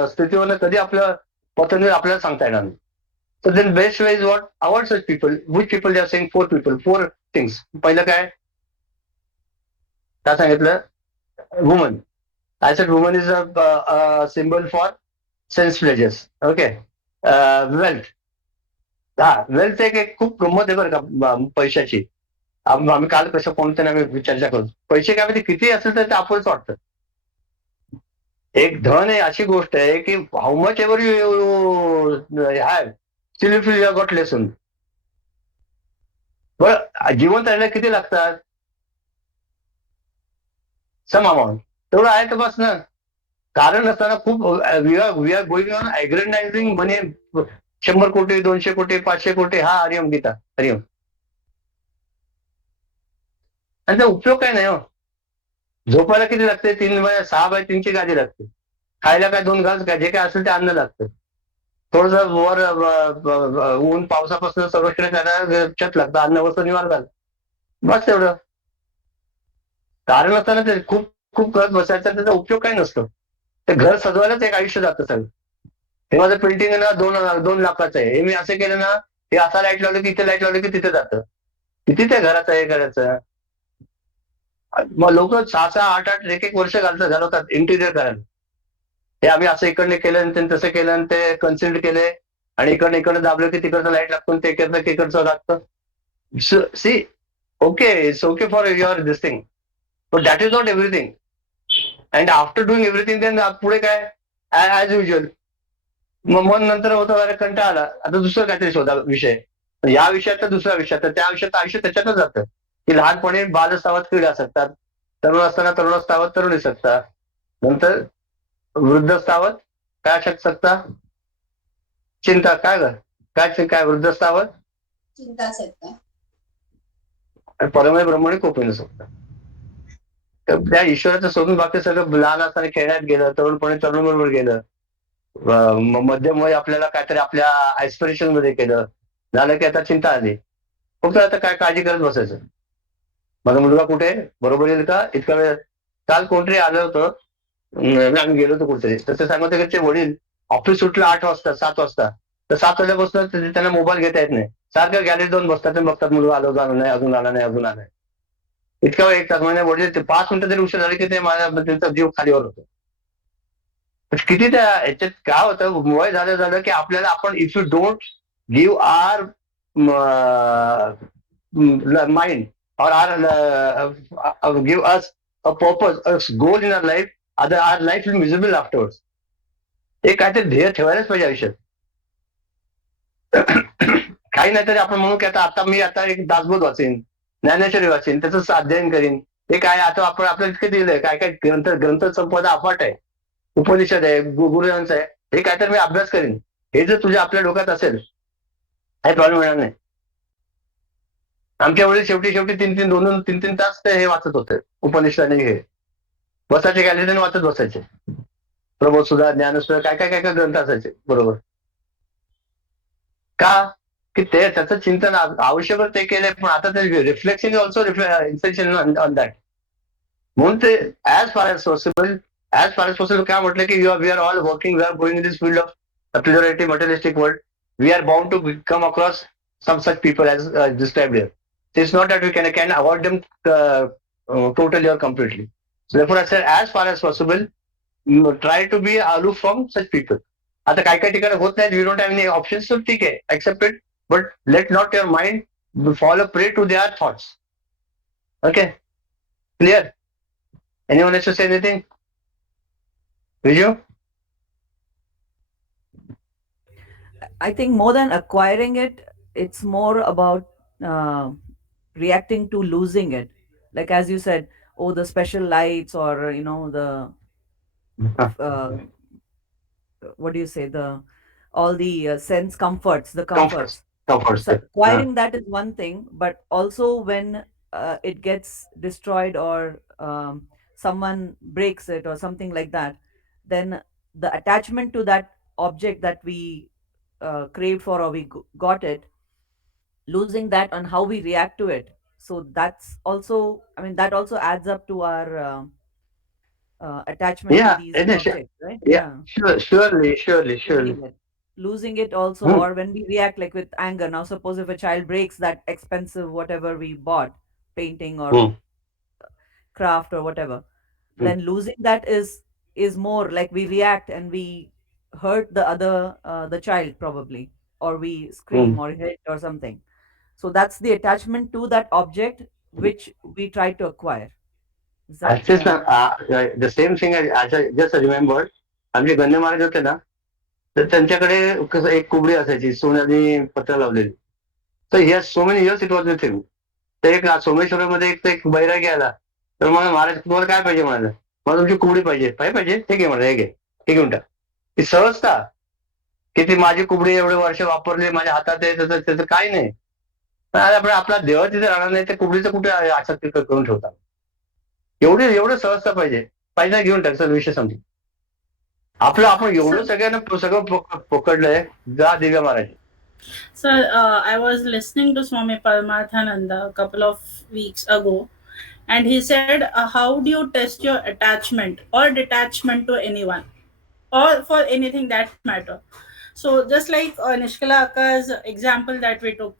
स्थितीवर कधी आपलं पतन आपल्याला सांगता येणार नाही. So then best way is what? Avoid such people. Which people they are saying? 4 people, 4 things. पहिलं काय सांगितलं? Woman. I said woman is a symbol for sense pleasures. Okay. Wealth. Wealth एक खूप गंमत आहे बरं का पैशाची. आम्ही काल कसं कोणत्या आम्ही चर्चा करू. पैसे काय म्हणजे किती असेल तर ते आपणच वाटतं. एक धन आहे अशी गोष्ट आहे की how much ever you have, still you feel you got lesson. बरं जिवंत राहायला किती लागतात? Some amount. तेवढं आहे तर बस ना. कारण नसताना खूप we are going on aggrandising म्हणे 100 कोटी 200 कोटी 500 कोटी. हा हरिओम गीता, हरिओम. आणि त्याचा उपयोग काय नाही हो. झोपायला किती लागते? 6 बाय 3ची गादी लागते. खायला काय 2 घास, काय जे काय असेल ते अन्न लागतं. थोडस वर ऊन पावसापासून संरक्षण करायला छत लागतं, अन्न वस्त्र निवार घाल, बस तेवढं. कारण असताना ते खूप खूप करत बसायचं, त्याचा उपयोग काही नसतो. ते घर सजवायलाच एक आयुष्य जातं सगळं. हे माझं पेंटिंग आहे ना 2 लाखाचं आहे. हे मी असं केलं ना, हे असा लाईट लावलं की इथे लाईट लावलं की तिथे जातं. किती त्या घराचं हे करायचं. मग लोक 6-6, 8-8 एक वर्ष घालवतात इंटिरियर करायला. हे आम्ही असं इकडनं केलं आणि त्यांनी तसं केलं आणि ते कन्सिल्ड केले आणि इकडनं दाबलं की तिकडचं लाईट लागतो, ते तिकडचं लागतं. See, okay, it's okay for your this thing, but that is not everything. And after doing everything then पुढे काय, ऍज युजल. मग मन नंतर होतं अरे कंटाळा आला, आता दुसरं काहीतरी शोधा विषय. या विषयात तर दुसरा विषय, तर त्या विषयात आयुष्य त्याच्यातच जातं की लहानपणी बालस्थावात क्रीडा असतात, तरुण असताना तरुणावस्थावत तरुणी सत्ता, नंतर वृद्धस्थावत काय शकता? चिंता. काय काय वृद्धस्थावत चिंता सत्ता. परमय ब्रह्मणी कोपेन सत्ता. तर त्या ईश्वराचं सोडून बाकी सगळं लहान असताना खेळण्यात गेलं, तरुणपणे तरुणबरोबर गेलं. मध्यम वय आपल्याला काहीतरी आपल्या ऍस्पिरेशन मध्ये केलं, झालं की आता चिंता आली. फक्त आता काय काळजी करत बसायचं, माझा मुलगा कुठे आहे, बरोबर येईल का, इतका वेळ. काल कोणतरी आलं होतं, आम्ही गेलो होतो कुठेतरी, तर ते सांगत होते की ते वडील ऑफिस सुटलं 8 वाजता 7 वाजता, तर 7 वाजल्यापासून त्यांना मोबाईल घेता येत नाही, सारखं गॅलरीत जाऊन बसतात आणि बघतात मुलगा आलो झालं नाही, अजून आला नाही, अजून आला नाही. इतका वेळ 1 तास म्हणजे वडील ते 5 मिनिटं तरी उशीर झाले की ते माझ्या त्यांचा जीव खालीवर होतो. किती त्या ह्याच्यात काय होतं, वय झालं झालं की आपल्याला आपण if you don't give our mind or give us a purpose, a goal in our life, our life will be miserable afterwards. एक काहीतरी ध्येय ठेवायलाच पाहिजे आयुष्यात. काही नाही तरी आपण म्हणू की आता मी आता एक दासबोध वाचेन, ज्ञानेश्वरी वाचेन, त्याचं अध्ययन करीन. हे काय आता आपण आपल्याला इतके दिलंय, काय काय ग्रंथ संपदा अफाट आहे, उपनिषद आहे, गुरुयांचं आहे, हे काहीतरी मी अभ्यास करीन. हे जर तुझ्या आपल्या डोक्यात असेल, काही प्रॉब्लेम येणार नाही. आमच्या वेळी शेवटी 3-3 तास ते हे वाचत होते, उपनिषद आणि हे बसायचे गॅलरीने वाचत बसायचे. प्रबोध सुद्धा, ज्ञानसुद्धा, काय काय काय काय ग्रंथ असायचे बरोबर. का की ते त्याचं चिंतन आवश्यक ते केलंय, पण आता ते reflection also inessential on that. म्हणून ते ॲज फार एज पॉसिबल काय म्हटलं की we are all working, we are going in this field of purity materialistic world, we are bound to come across some such people as described here. So it's not that we can avoid them totally or completely. So therefore I said as far as possible, try to be aloof from such people. आता काही काही ठिकाणी होत नाही, we don't have any options, तर ठीक आहे, except it, but let not your mind follow prey to their thoughts. Okay, clear? Anyone has to say anything? Viju? I think more than acquiring it, it's more about uh, reacting to losing it. Like as you said, oh, the special lights, or the uh, what do you say, the all the sense comforts, the Comforts. comforts. Comforts. So acquiring that is one thing, but also when it gets destroyed, or someone breaks it or something like that, then the attachment to that object that we craved for, or we got it, losing that on how we react to it. So that's also, I mean, that also adds up to our attachment to Yeah, these it is. objects, right? Yeah, Yeah. surely. Losing it also, Hmm. or when we react like with anger. Now suppose if a child breaks that expensive whatever we bought, painting or Hmm. craft or whatever, Hmm. then losing that is more like we react and we hurt the other, the child probably, or we Hmm. scream or hit or something. So that's the attachment to that object which we try to acquire. Is that Just the same thing as I just remembered. आमचे गण्य महाराज होते ना, तर त्यांच्याकडे कसं एक कुबडी असायची, सोन्याने पत्र लावलेली. तर ह्या so many years it was with him. तर एक सोमेश्वरमध्ये एक बैरागी आला, तर मला महाराज तुम्हाला काय पाहिजे म्हणाला, मला तुमची कुबडी पाहिजे. पाहिजे, ठीक आहे म्हणा, हे घे, हे घेऊन टाक. ती सहजता की ती माझी कुबडी एवढे वर्ष वापरली, माझ्या हातात आहे, त्याचं काही नाही. पण आज आपण आपला देव तिथे राहणार नाही, त्या कुबडीचं कुठे आसक्ती करून ठेवतात. एवढं सहजता पाहिजे, पाहिजे घेऊन टाक, सर विषय समजून. आपलं आपण एवढं सगळ्यांना सगळं पकडलंय. जा दिव्या महाराज. So I was listening to Swami Paramathananda a couple of weeks ago, and he said, "How do you test your attachment or detachment to anyone, or for anything that matter?" So just like Nishkala Akka's example that we took,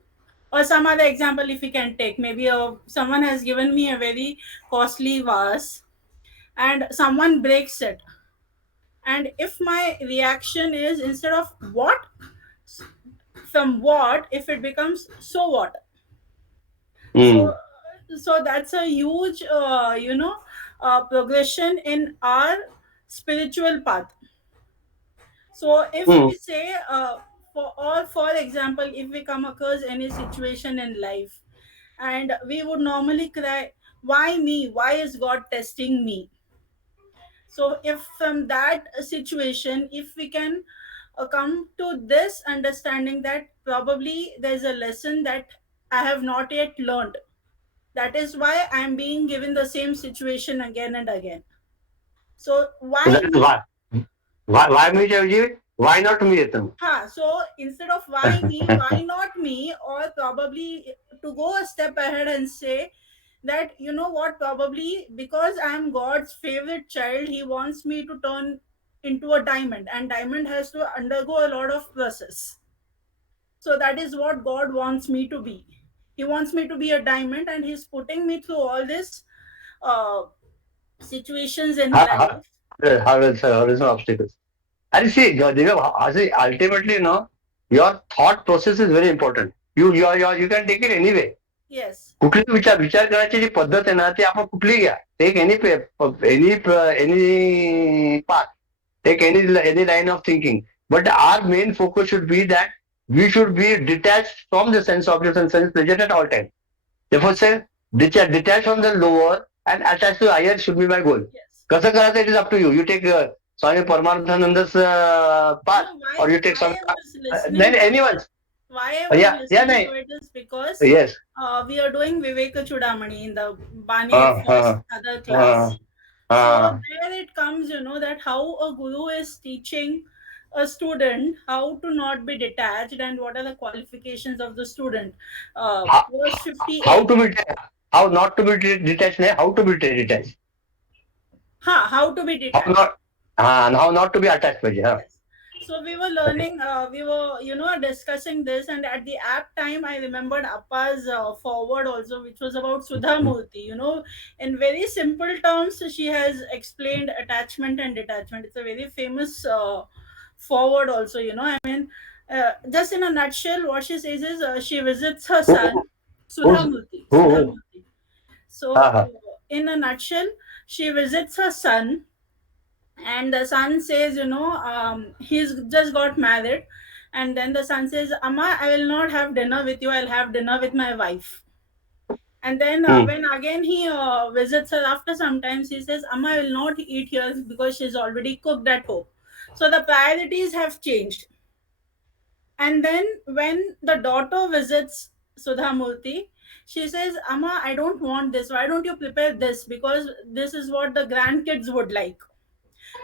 or some other example, if we can take, maybe someone has given me a very costly vase, and someone breaks it, and if my reaction is, instead of what, from what, if it becomes so what. Hmm. So so that's a huge progression in our spiritual path. So if Hmm. we say, for example, if we come across any situation in life, and we would normally cry, why me, why is God testing me? So if from that situation, if we can come to this understanding that probably there's a lesson that I have not yet learned, that is why I'm being given the same situation again and again. So So why that is me? why. Why me, Chavji? Why not me येतं? So instead of why me, why not me? Or probably to go a step ahead and say that, you know what, probably because I'm God's favorite child, He wants me to turn into a diamond, and diamond has to undergo a lot of process. So that is what God wants me to be. He wants me to be a diamond, and He's putting me through all this uh, situations in How, life. how is no obstacles? And see, ultimately, your thought process is very important. You can take it anyway. Yes. कुठली विचार करण्याची जी पद्धत आहे ना ती आपण कुठली घ्या. Take any path, take any line of thinking. But our main focus should be that we should be detached from the sense objects and sense pleasure at all times. Therefore, say detached from the lower and attached to higher should be my goal. Yes. कसं करायचं it is up to you. You take Swami Paramarthananda's path, No, or you take why some I was listening then to it, anyone's. why I was Yeah, listening nahi. to it is because Yes. we are doing Viveka Chudamani in the Bani Uh, first uh, other uh, class. So uh, there it comes, that how a guru is teaching a student how to not be detached and what are the qualifications of the student. how, Verse how 58. to be how not to be detached, nahi, how to be detached, How to be how detached. not and how not to be attached पाहिजे. Yes. So we were learning, we were, discussing this, and at the app time, I remembered Appa's forward also, which was about Sudha Murthy. In very simple terms, she has explained attachment and detachment. It's a very famous forward also. I mean, just in a nutshell, what she says is she visits her son, who Sudha who's Murthy. who Sudha who Murthy. So, uh, in a nutshell, she visits her son, and the son says, he's just got married, and then the son says, Amma, I will not have dinner with you, I'll have dinner with my wife. And then hmm. when again he visits her after some times, he says, Amma, I will not eat here because she's already cooked at home. So the priorities have changed. And then when the daughter visits Sudha Murthy, she says, Amma, I don't want this, why don't you prepare this, because this is what the grandkids would like.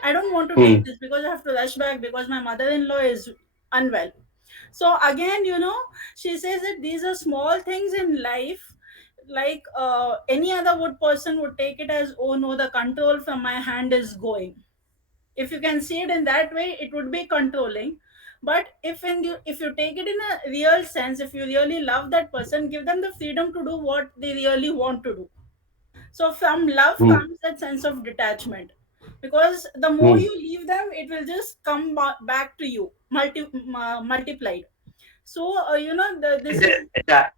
I don't want to take Hmm. this because I have to rush back because my mother in law is unwell. So, again, she says that these are small things in life. Like any other wood person would take it as, oh no, the control from my hand is going. If you can see it in that way, it would be controlling. But if you take it in a real sense, if you really love that person, give them the freedom to do what they really want to do. So from love Hmm. comes that sense of detachment, because the more Hmm. you leave them, it will just come back to you, multiplied. So this is. that,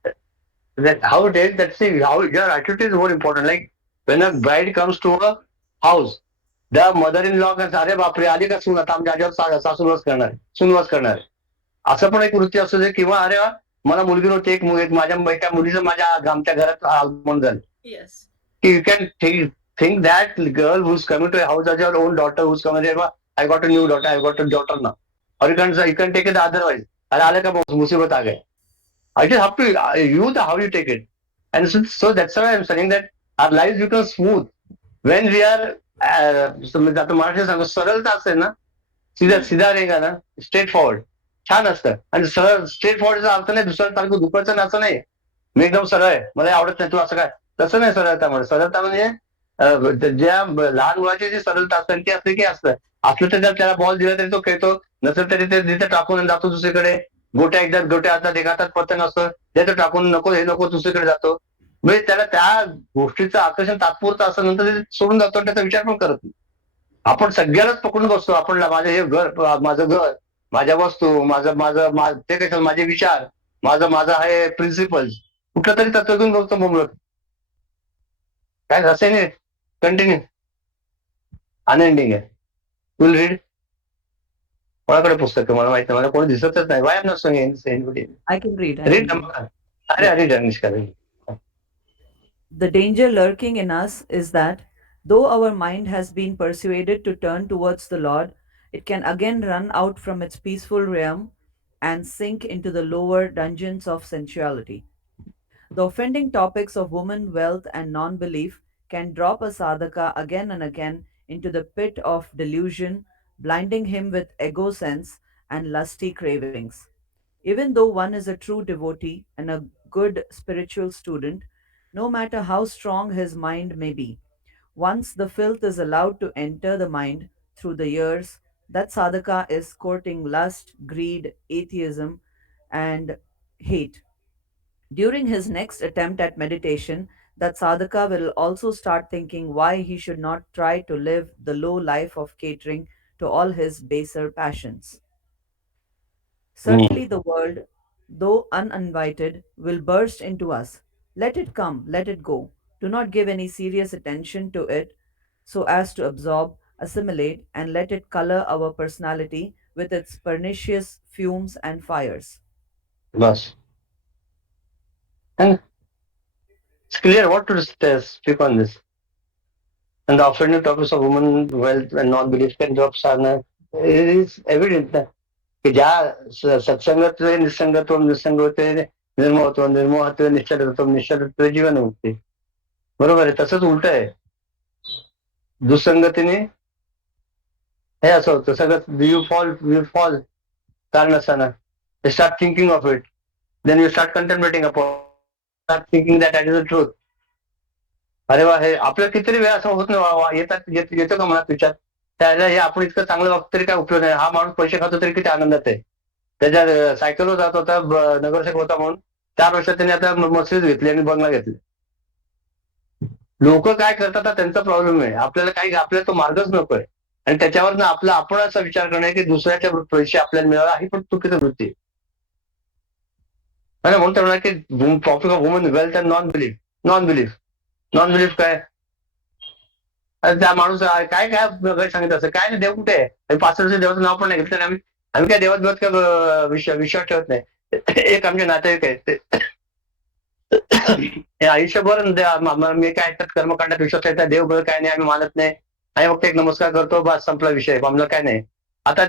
that how it is, that see how your attitude is more important. Like when a Yes. bride comes to a house, the mother-in-law का अरे बापरे आली का सून, आता आमच्या आजीवर सासूनवास करणार आहे, सूनवास करणार आहे. असं पण एक वृत्ती असू दे. किंवा अरे वा, मला मुलगी नव्हती, एक माझ्या एका मुलीचं माझ्या आमच्या घरात आगमन झालं. Yes. You can think that girl who's coming to a house as your own daughter who's coming here, I got a new daughter, I got a daughter now. Or you can take it otherwise. अरे आले का मुसीबत आ गए. I just have to how you take it. And so that's why I'm saying that our lives become smooth when we are आता मराठी सांगतो सरळता असेल ना, सीधा Hmm. सीधा रहेगा ना, स्ट्रेट फॉरवर्ड छान असतं. आणि सरळ स्ट्रेट फॉरवर्डचा अर्थ नाही दुसऱ्या तारखे दुखवायचं नाही असं नाही. मी एकदम सरळ आहे, मला आवडत नाही तू असं काय, तसं नाही. सरळता म्हणजे ज्या लहान मुलाची जी सरळता असते ती असते की असलं तर त्याला बॉल दिला तरी तो खेळतो, नसेल तरी ते तिथे टाकून जातो दुसरीकडे. गोट्या हातात एक हातात पतंग असतं, त्याचं टाकून नको हे नको दुसरीकडे जातो. म्हणजे त्याला त्या गोष्टीचं आकर्षण तात्पुरतं असं, नंतर ते सोडून जातो आणि त्याचा विचार पण करत नाही. आपण सगळ्यालाच पकडून बसतो. आपण माझं हे माझं घर, माझ्या वस्तू, माझं माझं ते काय माझे विचार, माझं माझं आहे प्रिन्सिपल्स, कुठलं तरी तत्व घेऊन बघतो मुलं. काय असं नाही. कंटिन्यू अनएंडिंग आहे. Will read. कोणाकडे पुस्तक मला माहिती नाही, मला कोणी दिसतच नाही. Why am not I can read. I read. can read. अरे Yeah. अरे Nishka. The danger lurking in us is that though our mind has been persuaded to turn towards the Lord, it can again run out from its peaceful realm and sink into the lower dungeons of sensuality. The offending topics of woman, wealth, and non belief can drop a sadhaka again and again into the pit of delusion, blinding him with ego sense and lusty cravings. Even though one is a true devotee and a good spiritual student, no matter how strong his mind may be, once the filth is allowed to enter the mind through the ears, that sadhaka is courting lust, greed, atheism, and hate. During his next attempt at meditation, that sadhaka will also start thinking why he should not try to live the low life of catering to all his baser passions. Certainly, the world, though uninvited, will burst into us. Let it come, let it go. Do not give any serious attention to it so as to absorb, assimilate, and let it color our personality with its pernicious fumes and fires. Bas. And it's clear what to speak on this. And the offending topics of women, wealth, and non-belief can drop sadhana. It is evident that की ज्या सत्संगत्वे निसंगत्व निसंगत्वे निर्मोहत्व निर्मोहत्व निश्चलत्व निश्चलत्व जीवन मुक्ती. बरोबर आहे. तसंच उलट आहे. दुसंगतीने हे असं होतं सगळं. यू फॉल कारण असताना you start thinking of it, then you start contemplating upon, start thinking that is the truth. अरे वा, हे आपल्याला कितीतरी वेळा असं होत नाही. येतो का मनात विचार, त्याला हे आपण इतकं चांगलं वागतो तरी काय उपयोग नाही. हा माणूस पैसे खातो तरी किती आनंदात आहे. त्याच्या सायकलवर जात होता, नगरसेवक होता म्हणून 4 वर्षात त्यांनी आता मर्सिडीज घेतली आणि बंगला घेतली. लोक काय करतात हा त्यांचा प्रॉब्लेम आहे. आपल्याला तो मार्गच नकोय. आणि त्याच्यावर आपण असा विचार करणं की दुसऱ्याच्या पैसे आपल्याला मिळाला ही पण चुकीची वृत्ती. म्हणून म्हणणार की topic of woman wealth and non belief काय. त्या माणूस काय काय सांगित असं काय नाही. देव कुठे आहे. 5 वर्ष देवाचं नाव पण नाही घेतलं. आम्ही काय देवात देवात काय विश्वास ठेवत नाही. एक आमचे नातेवाईक आहेत, हे आयुष्यभर मी काय कर्मकांडात विश्वास आहे, देव बळ काय नाही, आम्ही मानत नाही, आणि फक्त एक नमस्कार करतो, बस संपला विषय, आम्हाला काय नाही. आता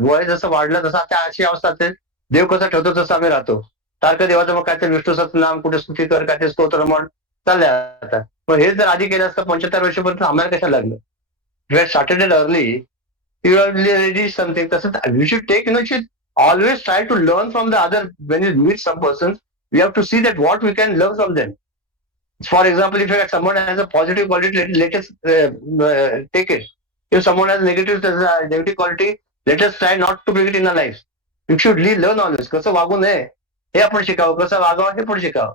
वय जसं वाढलं तसं आता अशी अवस्था असते, देव कसं ठेवतो तसं आम्ही राहतो. सारखं देवाचं मग काय ते विष्णू सतनाम, कुठे स्तुती कर, काय ते स्तोत्र म्हण चाललंय आता. पण हे जर आधी केलं असतं 75 वर्षापर्यंत आम्हाला कशाला लागलं. You had started it early, you have ready something. तसं you should take, you should always try to learn from the other. When you meet some persons, we have to see that what we can learn from them. For example, if someone has a positive quality, let us take it. If someone has negative quality, let us try not to bring it in our lives. We should learn always. कसं वागू नये हे आपण शिकावं, कसं वागावं हे पण शिकावं.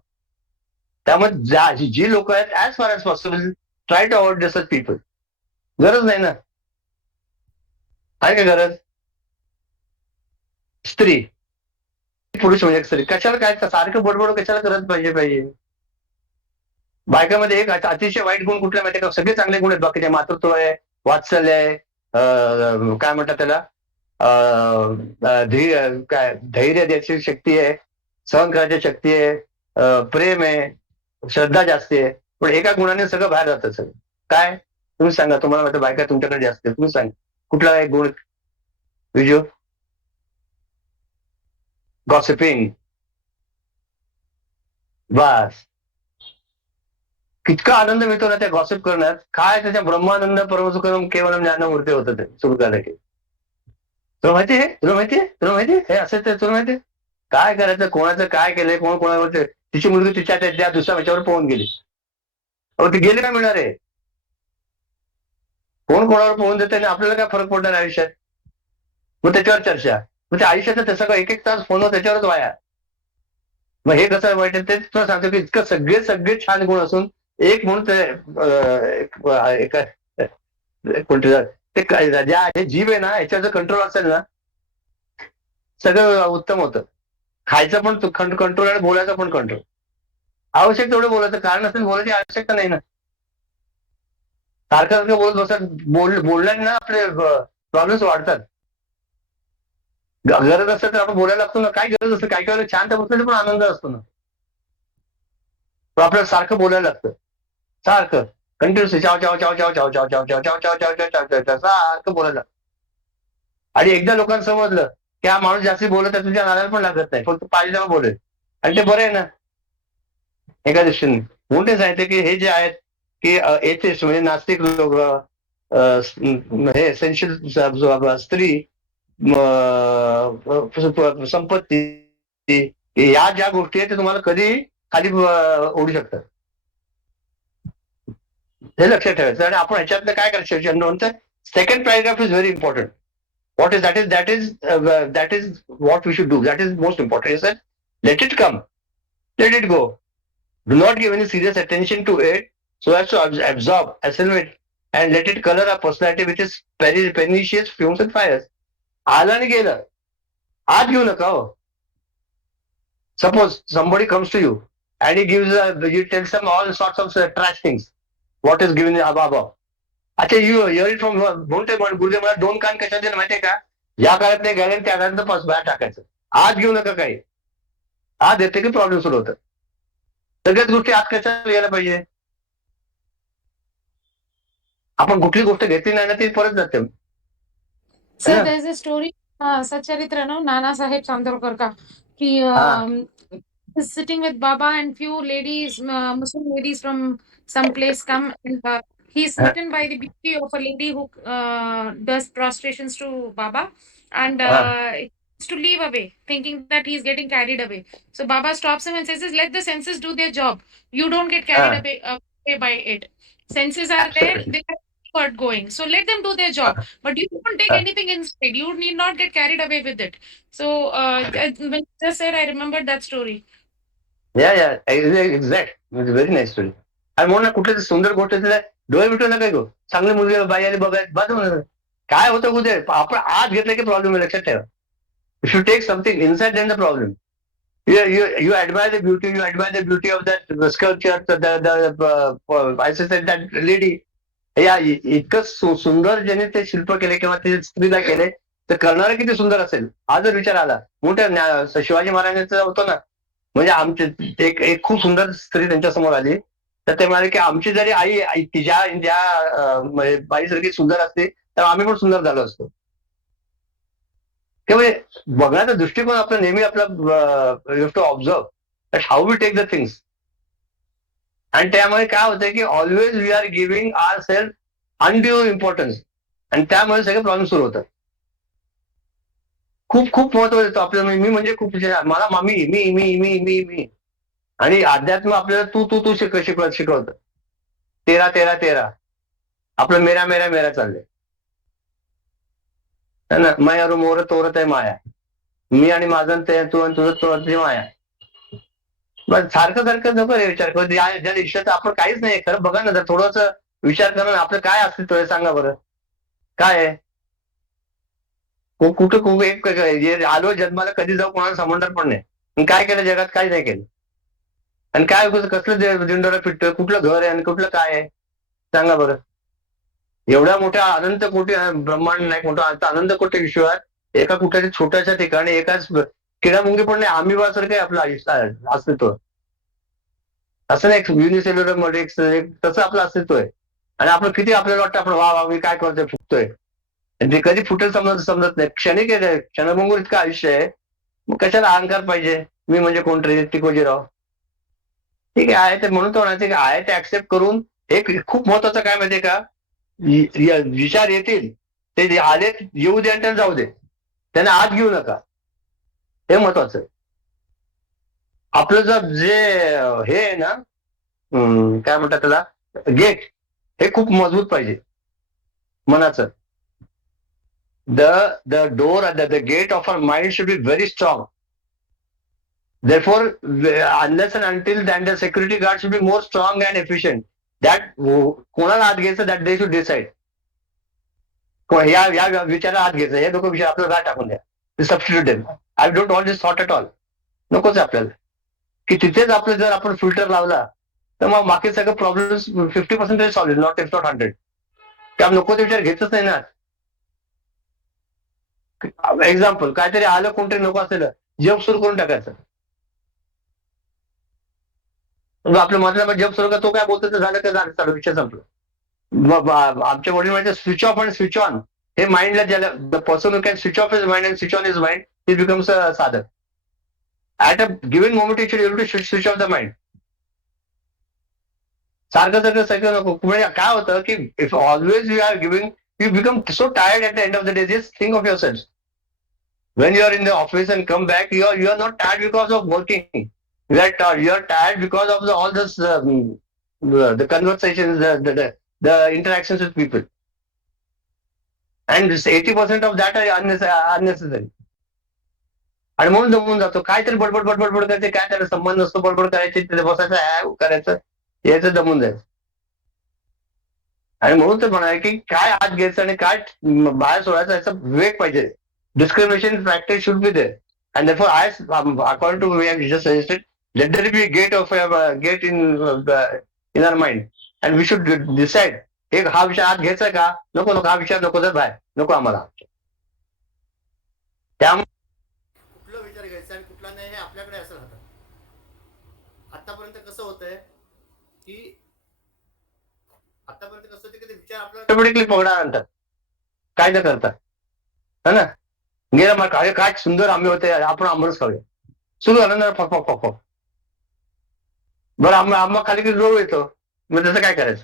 त्यामुळे जी लोक आहेत, as far as possible try to avoid such people. गरज नाही ना. आहे का गरज. स्त्री पुरुष म्हणजे स्त्री कशाला काय सारखं बडबड कशाला करत पाहिजे. बायकामध्ये एक अतिशय वाईट गुण कुठला माहिती का. सगळे चांगले गुण आहेत बाकीचे. मातृत्व आहे, वात्सल्य आहे, काय म्हणतात त्याला, धैर्य द्यायची शक्ती आहे, सहन करायची शक्ती आहे, प्रेम आहे, श्रद्धा जास्ती आहे. पण एका गुणाने सगळं बाहेर जातं. सगळं काय तुम्ही सांगा. तुम्हाला वाटतं बायका तुमच्याकडे जास्त आहे, तुम्ही सांगा कुठला एक गुण. विजू. गॉसिपिंग. बस. कितका आनंद मिळतो ना त्या गॉसिप करण्यात. काय त्याच्या ब्रह्मानंद परमसुखम केवलम ज्ञानमूर्ती होतं ते सुरू झालं की. तुला माहितीये हे असं ते तुला माहितीये. काय करायचं, कोणाचं काय केलंय, कोण कोणावर. तिची मुलगी तिच्या त्या दुसऱ्या ह्याच्यावर पोहून गेली. ती गेली काय मिळणार आहे. कोण कोणावर पोहून देते आणि आपल्याला काय फरक पडणार आयुष्यात. मग त्याच्यावर चर्चा. मग त्या आयुष्याचं ते सगळं 1-1 तास फोनवर त्याच्यावरच वाया. मग हे कसं वाईट आहे तेच तुला सांगतो की इतकं सगळे छान गुण असून एक म्हणून ते ज्या हे जीव आहे ना याच्यावर जर कंट्रोल असेल ना सगळं उत्तम होतं. खायचं पण कंट्रोल आणि बोलायचं पण कंट्रोल. आवश्यक तेवढं बोलायचं, कारण असेल बोलायची आवश्यकता नाही ना. सारखं बोलत बसत बोलल्याने ना आपले प्रॉब्लेम्स वाढतात. गरज असेल तर आपण बोलायला लागतो ना. काय गरज असते, काही काही शांत बसण्याचा पण आनंद असतो ना. पण आपल्याला सारखं बोलायला लागतं, सारखं कंटिन्युअसली चाव चाव चाव चाव चाव चाव चाव चाव चाव चाव चाव चाव चाव चाव सारखं बोलायला लागतं. आणि एकदा लोकांना समजलं की हा माणूस जास्त बोलत आहे, तुझ्या नादाला पण लागत नाही, फक्त पाहिजे तेव्हा बोलेल, आणि ते बरं आहे ना एका दृष्टीने. म्हणून ते सांगितलं की हे जे आहेत की एथिस्ट म्हणजे नास्तिक लोक, हे एसेन्शियल स्त्री, संपत्ती, या ज्या गोष्टी आहेत ते तुम्हाला कधी खाली ओढू शकतात. हे लक्षात ठेवायचं. आणि आपण ह्याच्यातलं काय करायचं, second paragraph is very important. What is that is what we should do. That is most important. He said, let it come, let it go. Do not give any serious attention to it so as to absorb, assimilate, and let it color our personality, which is pernicious fumes and fires. आलं आणि गेलं, आज घेऊ नका हो. Suppose somebody comes to you and you tell them all sorts of trash things. What is given above. अच्छा, you here it from म्हणते गुरुदेव मला 2 कान कशा दिले माहितीये का, या काळात नाही घ्यायला त्या काळात बाहेर टाकायचं. आज घेऊ नका काही. आज येते की प्रॉब्लेम सुरू होतं. सगळ्याच गोष्टी आज कशा घ्यायला पाहिजे. आपण कुठली गोष्ट घेतली नाही ना ती परत जाते. Sir, there's a story, Satcharitra, no, Nana Sahib Chandorkar ka. He is sitting with Baba and few ladies, Muslim ladies from some place come, and he's smitten by the beauty of a lady who does prostrations to Baba, and he wants to leave away, thinking that he's getting carried away. So Baba stops him and says, "Let the senses do their job. You don't get carried away by it. Senses are there; they are forward going. So let them do their job. But you don't take anything inside. You need not get carried away with it." So when you just said, I remembered that story. Exact. Very nice story. आणि म्हणून ना कुठल्या सुंदर गोष्ट डोळे मिटू नका गो. चांगली मुलगी बाई आली बघायला बाजू. काय होतं उद्या आपण आज घेतलं की प्रॉब्लेम आहे, लक्षात ठेवा. If you take something inside then the problem. You admire the beauty. You admire the beauty of that sculpture. I said that lady. या इतकं सुंदर ज्याने ते शिल्प केले किंवा ते स्त्रीला केले, तर करणारं किती सुंदर असेल. हा जर विचार आला. मोठ्या शिवाजी महाराजांचं होतं ना, म्हणजे आमचे एक खूप सुंदर स्त्री त्यांच्या समोर आली, तर ते म्हणाले की आमची जरी आई ज्या बाईसारखी सुंदर असते तर आम्ही पण सुंदर झालो असतो. त्यामुळे बघण्याचा दृष्टिकोन आपला नेहमी आपला you to observe that how we take the things. आणि त्यामुळे काय होतंय की always we are giving our self undue importance, आणि त्यामुळे सगळे प्रॉब्लेम सुरू होतात. खूप खूप महत्व देतो आपल्याला. मी म्हणजे खूप मला मी मी मी मी मी मी आणि अध्यात्म आपल्याला तू तू तू शिकवतं. तेरा तेरा तेरा आपलं मेरा मेरा मेरा चाललंय ना. माया मोर तोरत आहे माया. मी आणि माझं ते तू आणि तुझं तोरत माया. बस सारखं सारखं नको रे विचार करू. ज्या दिवसात आपण काहीच नाही. खरं बघा ना, जर थोडस विचार करा ना, आपलं काय अस्तित्व आहे सांगा बरं. काय आहे कुठं एक आलो जन्माला, कधी जाऊ कोणाला समजणार पण नाही. काय केलं जगात, काही नाही केलं. आणि काय कसलं दिंडोरा फिरतोय, कुठलं घर आहे आणि कुठलं काय आहे सांगा बरं. एवढ्या मोठ्या अनंत कोटी ब्रह्मांड नाही, मोठा अनंत कोटी विश्वात एका कुठल्या छोट्याशा ठिकाणी एकाच किडामुंगी पण नाही, आम्हीबासारखं आहे आपलं आयुष्य अस्तित्व. असं नाही युनिसेल्युलर मध्ये तसं आपलं अस्तित्व आहे. आणि आपलं किती आपल्याला वाटतं आपण वा मी काय करतोय, फुटतोय. ते कधी फुटेल समजत नाही. क्षणिक आहे, क्षणभंगूर इतकं आयुष्य आहे. मग कशाला अहंकार पाहिजे. मी म्हणजे कोणतरी टिकोजीराव. ठीक आहे ते म्हणून तो म्हणायचं की आहे ते ऍक्सेप्ट करून. एक खूप महत्वाचं काय माहितीये का, विचार येतील ते आले येऊ दे आणि जाऊ दे, त्यांना आत घेऊ नका. हे महत्वाचं आहे. आपलं जर जे हे आहे ना, काय म्हणतात त्याला, गेट, हे खूप मजबूत पाहिजे मनाचं. the door and the gate of our mind should be very strong. Therefore, unless and until then, the security guard should be more strong and efficient. That कोणाला आत घ्यायचं, that they should decide. या विचाराला आत घ्यायचं, हे दोघं विचार आपल्याला गाठ टाकून द्या. Substitute them. I don't want this thought at all. नकोच आपल्याला. की तिथेच आपलं जर आपण फिल्टर लावला तर मग बाकी सगळं प्रॉब्लेम 50% सॉल्व्ह, नॉट 100. त्यामुळे नको ते विचार घेतच नाही ना. एक्झाम्पल काहीतरी आलं, कोणतरी नको असलेलं जग सुरू करून टाकायचं. आपल्या मधल्या जग सुरू का, तो काय बोलतो झालं का झालं, चालू विषय संपलं. आमच्या वडील म्हणजे स्विच ऑफ आणि स्विच ऑन, हे माइंडला ज्याला the person who can switch off his mind and switch on his mind, he becomes a साधक. At a given moment you should able to switch off the mind. सारखं सगळं नको. म्हणजे काय होतं की if always you are giving, you become so tired at the end of the day. Just think of your self. When you are in the office and come back, you are not tired because of working. You are tired because of all this the conversations, the interactions with people, and 80% of that are unnecessary. आणि म्हणून जमून जातो. काहीतरी बडबड बडबड बडबड करायचे, काय त्याला संबंध नसतो, बडबड करायची, तिथे बसायचं, करायचं, यायचं, जमून जायचं. आणि म्हणून तर म्हणाय की काय आत घ्यायचं आणि काय बाहेर सोडायचं याचा विवेक पाहिजे. Discrimination practice should be there, and therefore according to me, I just suggested, let there be a gate in our mind, and we should decide, एक हा विषय आत घ्यायचा का नको, नको हा विषय नको, तर बाहेर नको आम्हाला. त्यामुळे कुठला विचार घ्यायचा आणि कुठला नाही हे आपल्याकडे असं राहतं. आतापर्यंत कसं होतंय की ते विचार आपल्याला ऑटोमॅटिकली पकडा आणतात, काय न करता, है ना. गेला मग काय सुंदर आंबे होते, आपण आंबरच खाऊया. सुरू झालं ना, फक फक फक फक. बरं आंबा खाली की रोग येतो, मग त्याचं काय करायचं.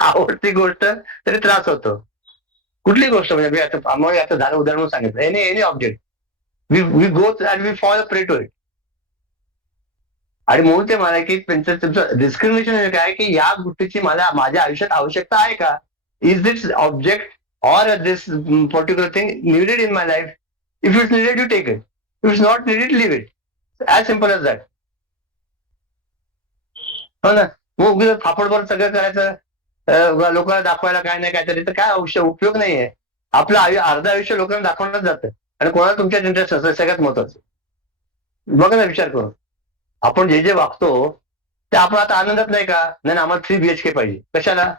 आवडती गोष्ट तरी त्रास होतो. कुठली गोष्ट, म्हणजे मी आता झालं उदाहरण सांगितलं, any object we go and we fall prey to it. आणि म्हणून ते मला की तुमचं डिस्क्रिमिनेशन काय की या गोष्टीची माझ्या आयुष्यात आवश्यकता आहे का. Is this object or this particular thing needed in my life? If it's needed, you take it. If it's not needed, leave it. As simple as that. हो ना. मग फापडभर सगळं करायचं, लोकांना दाखवायला काय नाही काहीतरी, तर काय उपयोग नाहीये. आपलं अर्ध आयुष्य लोकांना दाखवण्यात जातं आणि कोणाला तुमच्यात इंटरेस्ट असतं, सगळ्यात महत्वाचं. बघा ना, विचार करून आपण जे वागतो ते आपण आता आनंदात नाही का. नाही, आम्हाला 3 BHK पाहिजे. कशाला.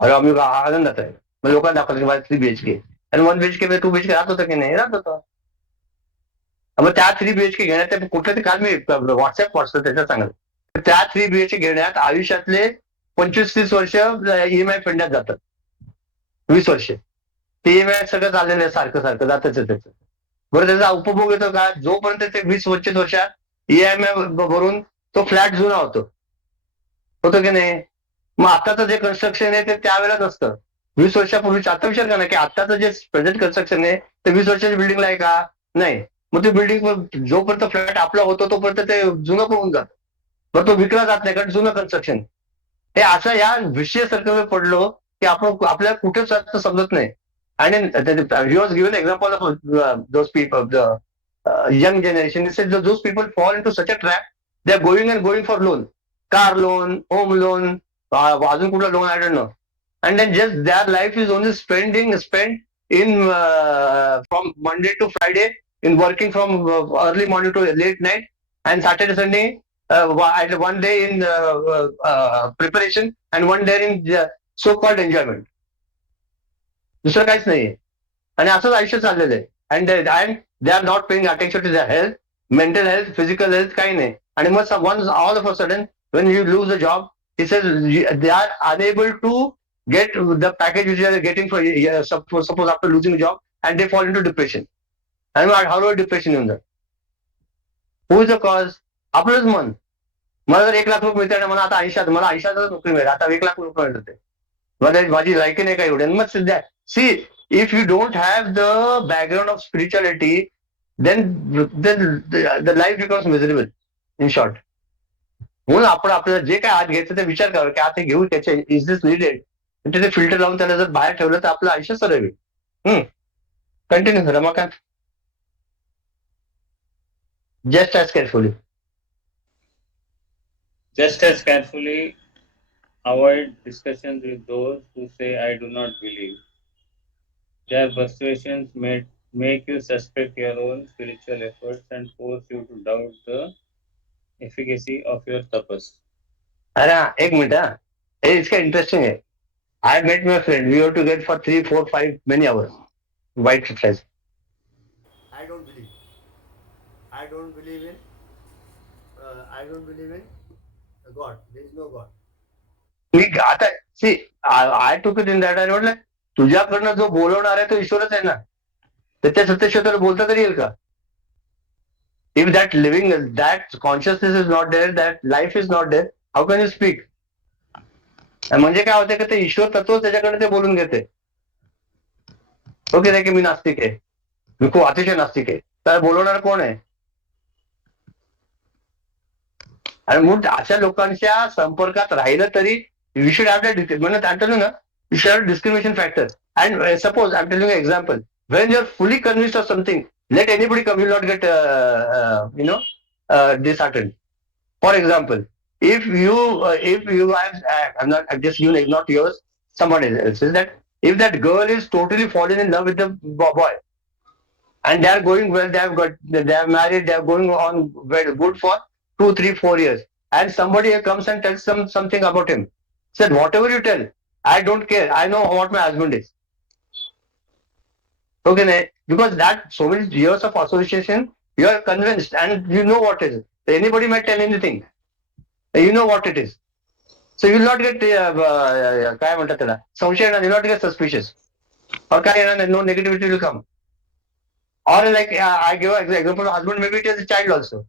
अरे आम्ही आनंदात आहे, मग लोकांना दाखवलं की माझं 3 BHK, आणि 1 BHK 2 BHK राहत होतं की नाही, राहत होतं. मग त्या 3 BHK घेण्यात कुठलं ते काल मी व्हॉट्सअप त्याच्यात सांगत, त्या 3 BHK घेण्यात आयुष्यातले 25-30 वर्ष EMI फेडण्यात जातात. 20 वर्ष ते EMI सगळं चाललेलं आहे, सारखं सारखं जातच आहे त्याचं. बरं, त्याचा उपभोग येतो का, जोपर्यंत ते 20-25 वर्षात EMI भरून तो फ्लॅट जुना होतो की नाही. मग आताचं जे कन्स्ट्रक्शन आहे ते त्यावेळेला नसतं. 20 वर्षापूर्वीच. आता विचार करा की आताचं जे प्रेझेंट कन्स्ट्रक्शन आहे ते 20 वर्षाच्या बिल्डिंगला आहे का, नाही. मग ते बिल्डिंग जोपर्यंत फ्लॅट आपला होतो तोपर्यंत ते जुनं पडून जात, मग तो विकला जात नाही, कारण जुनं कन्स्ट्रक्शन. हे असं या विषय सर्कल पडलो की आपण आपल्याला कुठेच समजत नाही. आणि he was given example of those people, the young generation. He said those people fall into such a trap, they are going for loan, car loan, home loan, अजून कुठला loan, I don't know. And then just their life is only spent in from Monday to Friday, in working from early morning to late night, and Saturday Sunday one day in preparation and one day in so called enjoyment. दुसरं काहीच नाहीये. आणि असंच आयुष्य चाललेलं आहे. And they are not paying attention to their health, mental health, physical health, काही नाही. आणि मग once all of a sudden when you lose a job, he says they are unable to get the package which they are getting for suppose after losing a job, and they fall into depression. आणि मग हळूहळू डिप्रेशन येऊन जात. Who is the cause. आपलंच मन. मला जर 1 लाख रुपये मिळते आणि मला आता 80 मला 80,000 नोकरी मिळेल, आता 1 लाख रुपये मिळते, माझी लायकी नाही का एवढी. मग सध्या सी, if you don't have the background of spirituality, then the life becomes miserable, in short. म्हणून आपण आपल्याला जे काय आत घ्यायचं ते विचार करावं की आता घेऊ त्याचे, इज दिस निडेड. त्याचे फिल्टर लावून त्याला जर बाहेर ठेवलं तर आपलं आयुष्य सरळ होईल. कंटिन्यू करा. मग काय, just as carefully. Just as carefully avoid discussions with those who say I do not believe. Their persuasions may make you suspect your own spiritual efforts and force you to doubt the efficacy of your tapas. अरे एक मिनिट, हा हे इतकं इंटरेस्टिंग आहे. I met my friend. We have to get for 3, 4, 5 many hours. White exercise. I don't believe. I don't believe in. I don't believe in God. There is no God. मी आता सी आय टूक it in that. आणि म्हटलं तुझ्याकडनं जो बोलवणार आहे तो ईश्वरच आहे ना, त्याच्या सत्यशोधर बोलता तरी येईल का. If that living, that consciousness is not there, that life is not there, how can you speak. म्हणजे काय होतं की ते ईश्वर तत्व त्याच्याकडे ते बोलून घेते. ओके नाही की मी नास्तिक आहे, मी खूप अतिशय नास्तिक आहे, तर बोलवणार कोण आहे? आणि म्हणून अशा लोकांच्या संपर्कात राहिलं तरी यू शुड हॅव दॅट म्हणजे ना you should have discrimination factor. And suppose I am telling example, when you're fully convinced of something, let anybody come, you will not get disheartened. For example, if you I'm not, I'm just you, not yours, someone else is that, if that girl is totally fallen in love with the boy and they are going well, they are married, they are going on well, good for 2 3 4 years, and somebody comes and tells them something about him, said whatever you tell, I don't care, I know what my husband is. Okay, because that so many years of association, you are convinced and you know what it is. Anybody might tell anything. You know what it is. So you will not get काय म्हणतात त्याला, संशय येणार, you will not get suspicious. Or काय येणार नाही, no negativity will come. Or like I give an example of husband, maybe it is a child also.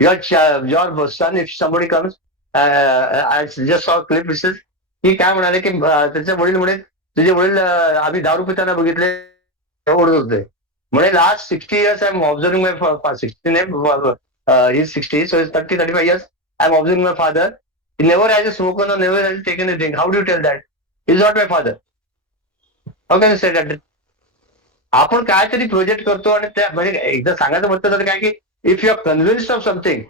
Your son, if somebody comes, I just saw a clip, which says की काय म्हणाले की त्याचे वडील म्हणे, तुझे वडील आम्ही दारू पिताना बघितले, ओढत होते म्हणे, लास्ट 60 years I'm observing my 60 he's 60, so it's 30 35 years I'm observing my father. He never has spoken or never has taken a drink. How do you tell that? He's not my father. How can you say that? आपण काहीतरी प्रोजेक्ट करतो आणि त्या म्हणजे एकदा सांगायचं म्हटलं तर काय की if you are convinced of something,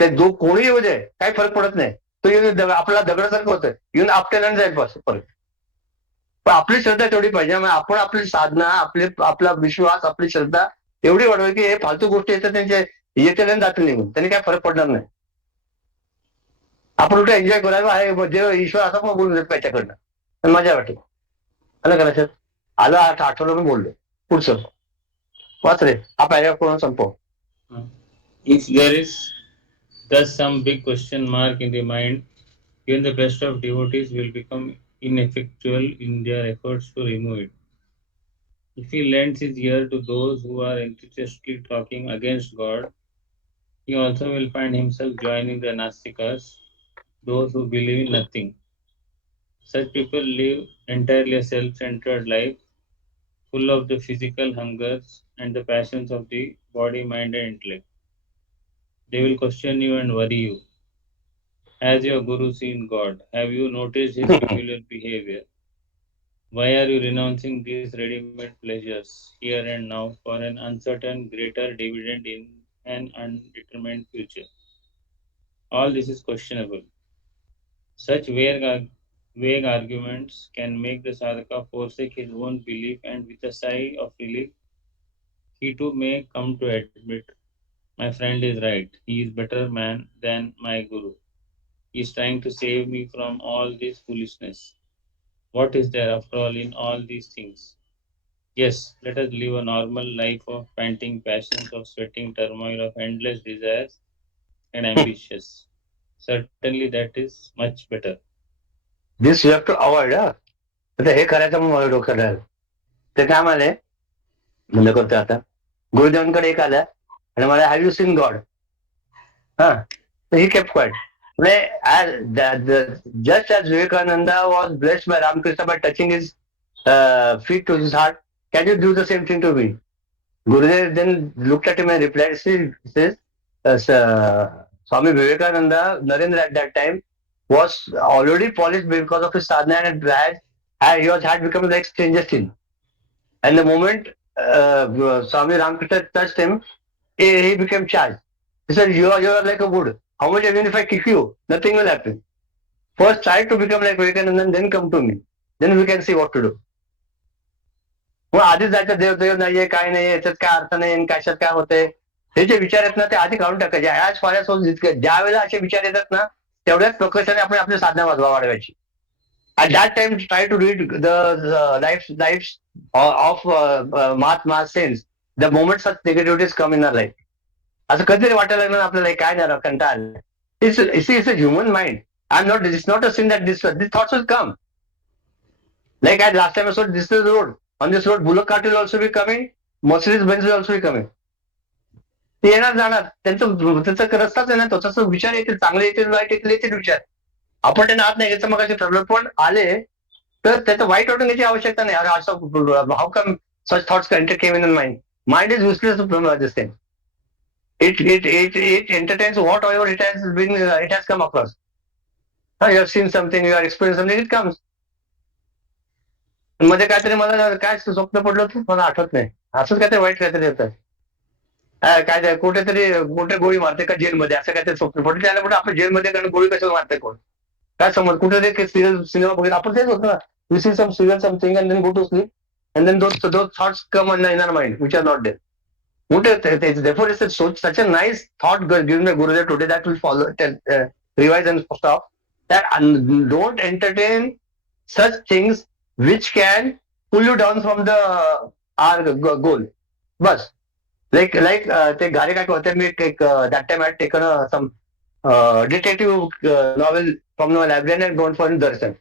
ते कोणी येऊ दे काही फरक पडत नाही, तो येऊन आपल्याला दगडासारखं होतं, येऊन आपल्याला जाईल परत. पण आपली श्रद्धा तेवढी पाहिजे, आपण आपली साधना, आपला विश्वास, आपली श्रद्धा एवढी वाढवावी की हे फालतू गोष्टी येतात त्यांचे येते नाही जातील निघून, त्यांनी काय फरक पडणार नाही. आपण कुठे एन्जॉय करायला आहे, जे ईश्वर असं पण बोलून देत त्याच्याकडनं, पण मजा वाटते. आलं का लक्षात? आलं, आठवलं मी बोललो. पुढचं वाच रे, हा पॅरेग्राफ करून संपव. If there is thus some big question mark in the mind, even the best of devotees will become ineffectual in their efforts to remove it. If he lends his ear to those who are enthusiastically talking against God, he also will find himself joining the Nastikas, those who believe in nothing. Such people live entirely a self-centered life, full of the physical hungers and the passions of the body, mind, and intellect. They will question you and worry you. Has your Guru seen God? Have you noticed his peculiar behavior? Why are you renouncing these ready-made pleasures here and now for an uncertain greater dividend in an undetermined future? All this is questionable. Such vague arguments can make the sadhaka forsake his own belief, and with a sigh of relief, he too may come to admit, my friend is right. He is better man than my Guru. He is trying to save me from all this foolishness. What is there after all in all these things? Yes, let us live a normal life of panting passions, of sweating turmoil, of endless desires and ambitions. Certainly that is much better. This you have to avoid. आता हे करायचं म्हणून मला डोक्यात राहिलं. ते काय म्हणाले, बंद करतो आता. गुरुदेवांकडे एक आल्या आणि मला, हॅव यू सीन गॉड? हा, he kept quiet. Just as Vivekananda was blessed by Ramakrishna by touching his feet to his heart, can you do the same thing to me? Gurudev then looked at him and replied, says, Swami Vivekananda, Narendra at that time, was already polished because of his sadhana, and had become like strangest thing. And the moment Swami Ramakrishna touched him, he became charged. He said, you are like a wood. How much even if I kick you, nothing will happen. First try to become like Vivekananda, then come to me. Then we can see what to do. मग आधीच जायचं, देव नाहीये, काय नाहीये, याच्यात काय अर्थ नाही, कशात काय होतंय, हे जे विचार आहेत ना, ते आधी काढून टाकायचे. ॲज फार एज जितके ज्या वेळेला असे विचार येतात ना, तेवढ्याच प्रकर्षाने आपण आपली साधना वाढवायची. At that time, try to read the lives of Mahatma saints. The moment such negativities come in our life, असं कधीतरी वाटायला लागलं आपल्याला, काय नाही कंटाळा. It's a human mind. It's not a sin that these thoughts will come. Like as last time I saw, this is the road. On this road, bullock cart will also be coming, Mercedes Benz will also be coming. ते येणार जाणार, त्यांचा रस्ताच आहे ना, तो तसं विचार येतील, चांगले येतील, वाईट येतील विचार. आपण त्यांना आत नाही घ्यायचं, मग ठरवलं, पण आले तर त्याचं वाईट वाटून घ्यायची आवश्यकता नाही. अरे असं हाऊ कम such thoughts came in the mind. Mind is useless from this thing. It entertains whatever it has come across. You have seen something, you are experiencing something, it comes. मध्ये काहीतरी मला काय स्वप्न पडलं होतं मला आठवत नाही. असंच काहीतरी वाईट काहीतरी येतं. काय कुठेतरी कुठे गोळी मारते का जेलमध्ये, असं काहीतरी स्वप्न पडलं. त्याला कुठे आपण जेलमध्ये कारण गोळी कशाला मारते कोण, काय समज कुठे सिरियल सिनेमा बघितला आपण, तेच होतं ना. You see some serial something and then go to sleep and then those thoughts come on in our mind which are not there. Therefore, it's such a nice thought given by Gurudev today that will follow, revise and stop. That don't entertain such things which can pull you down from the our goal. Bas. Like ते गारे काय होते, मी that time I had taken some detective novel from library and gone for दर्शन.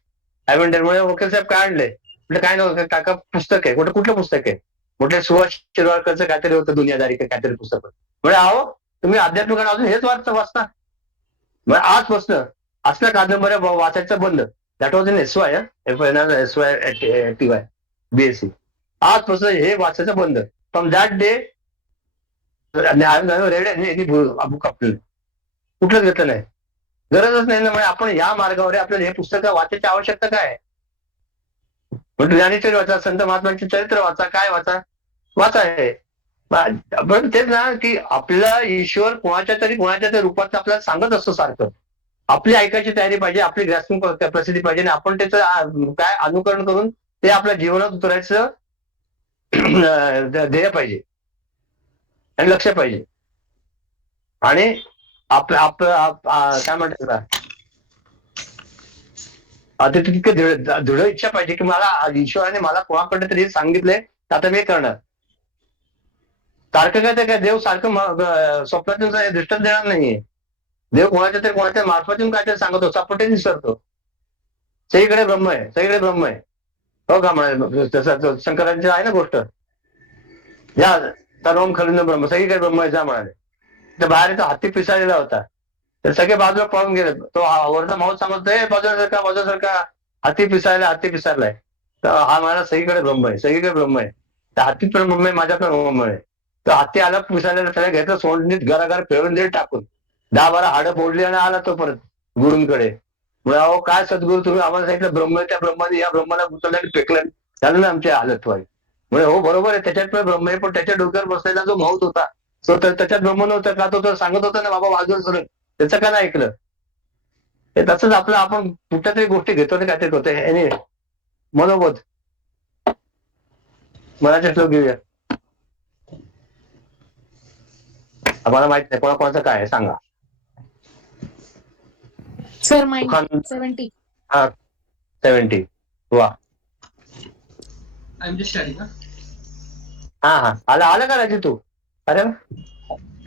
आय म्हणते वकील साहेब काय आणले, म्हटलं काय नव्हतं काका पुस्तक आहे. कुठलं पुस्तक आहे, म्हटलं सुभाष शिरवाडकरचं काहीतरी होतं दुनियादारी काहीतरी पुस्तक. म्हणजे अहो तुम्ही अध्यात्मिक अजून हेच वाचता. म्हणजे आजपासून असल्या कादंबऱ्या वाचायचं बंद. That was in SY SY BSc. आजपासून हे वाचायचं बंद. From that day red book आपल्याला कुठलंच घेतलं नाही, गरजच नाही ना. म्हणजे आपण या मार्गावर आपल्याला हे पुस्तक वाचायची आवश्यकता काय. म्हणजे ज्ञानेश्वरी वाचा, संत महात्मांचे चरित्र वाचा, काय वाचा आहे. पण तेच ना की आपला ईश्वर कोणाच्या तरी रूपात आपल्याला सांगत असतो सारखं. आपली ऐकायची तयारी पाहिजे, आपली ग्रॅस्पिंग कॅपॅसिटी पाहिजे, आणि आपण त्याचं काय अनुकरण करून ते आपल्या जीवनात उतरायचं ध्येय पाहिजे आणि लक्ष पाहिजे. आणि आपलं काय म्हणतात ते तितकं दृढ इच्छा पाहिजे की मला ईश्वराने मला कोणाकडे तरी सांगितलंय तर आता मी करणार. सारखं काय देव सारखं स्वप्नातून दृष्टांत देणार नाहीये. देव कोणाच्या मार्फतून काहीतरी सांगतो, आपण ते विसरतो. सगळीकडे ब्रह्म आहे. हो का म्हणाले तसं शंकरांची आहे ना गोष्ट, या सर्वम खलिंद ब्रह्म, सगळीकडे ब्रह्म आहे जा म्हणाले. त्या बाहेर तो हत्ती पिसाळलेला होता, तर सगळे बाजूला पळून गेले. तो वरचा माऊस सांगतोय बाजूसारखा हत्ती पिसारलाय. तर हा म्हणाला सगळीकडे ब्रह्म आहे. त्या हत्तीत पण ब्रह्म आहे, माझ्यात पण ब्रह्म आहे. तर हत्ती आला पिसाळलेला, त्याला घेतलं सोडणीत घराघर फिरून दिले टाकून, 10-12 हाडं फोडली आणि आला तो परत गुरूंकडे. अहो काय सद्गुरू तुम्ही आम्हाला सांगितलं ब्रह्म आहे, त्या ब्रह्माने या ब्रह्माला गुतवलं आणि फेकलं, झालं ना आमची हालत व्हावी. म्हणजे हो बरोबर आहे, त्याच्यात पण ब्रह्म आहे, पण त्याच्या डोक्यावर बसलेला जो माऊत होता तो त्याच्यात ब्रह्म नव्हतं का, तो सांगत होता ना बाबा वाजव सर, त्याचं का नाही ऐकलं. हे तसंच आपलं आपण कुठल्या तरी गोष्टी घेतो आणि काहीतरी होते. एनिवे मनोबोध मनाचे श्लोक घेऊया. आम्हाला माहित नाही कोणाचं काय आहे सांगा. Sir, mine 70. 70. वा. I'm just sharing. हा आला का राजू तू. अरे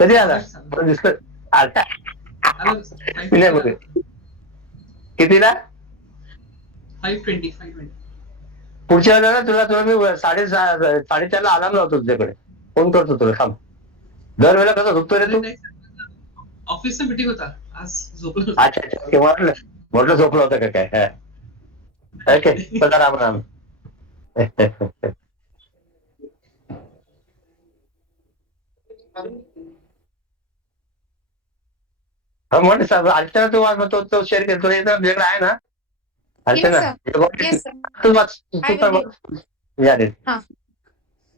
कधी आला दिसत आला नाही बघ कितीला 5:20. पुढच्या वेळेला तुला मी 4:30ला अलार्म लावतो तुझ्याकडे, फोन करतो तुला. थांब. दरवेळेला कसं झोपतो रे तू. ऑफिसचा मीटिंग होता आज, झोपलो. अच्छा म्हटलं झोपलं होतं का काय. ओके चला राम राम. म्हटलं अर्चना तो शेअर केला तुझ्याकडे आहे ना अर्चना. Yes, sir. तू वाच I will read. या रे.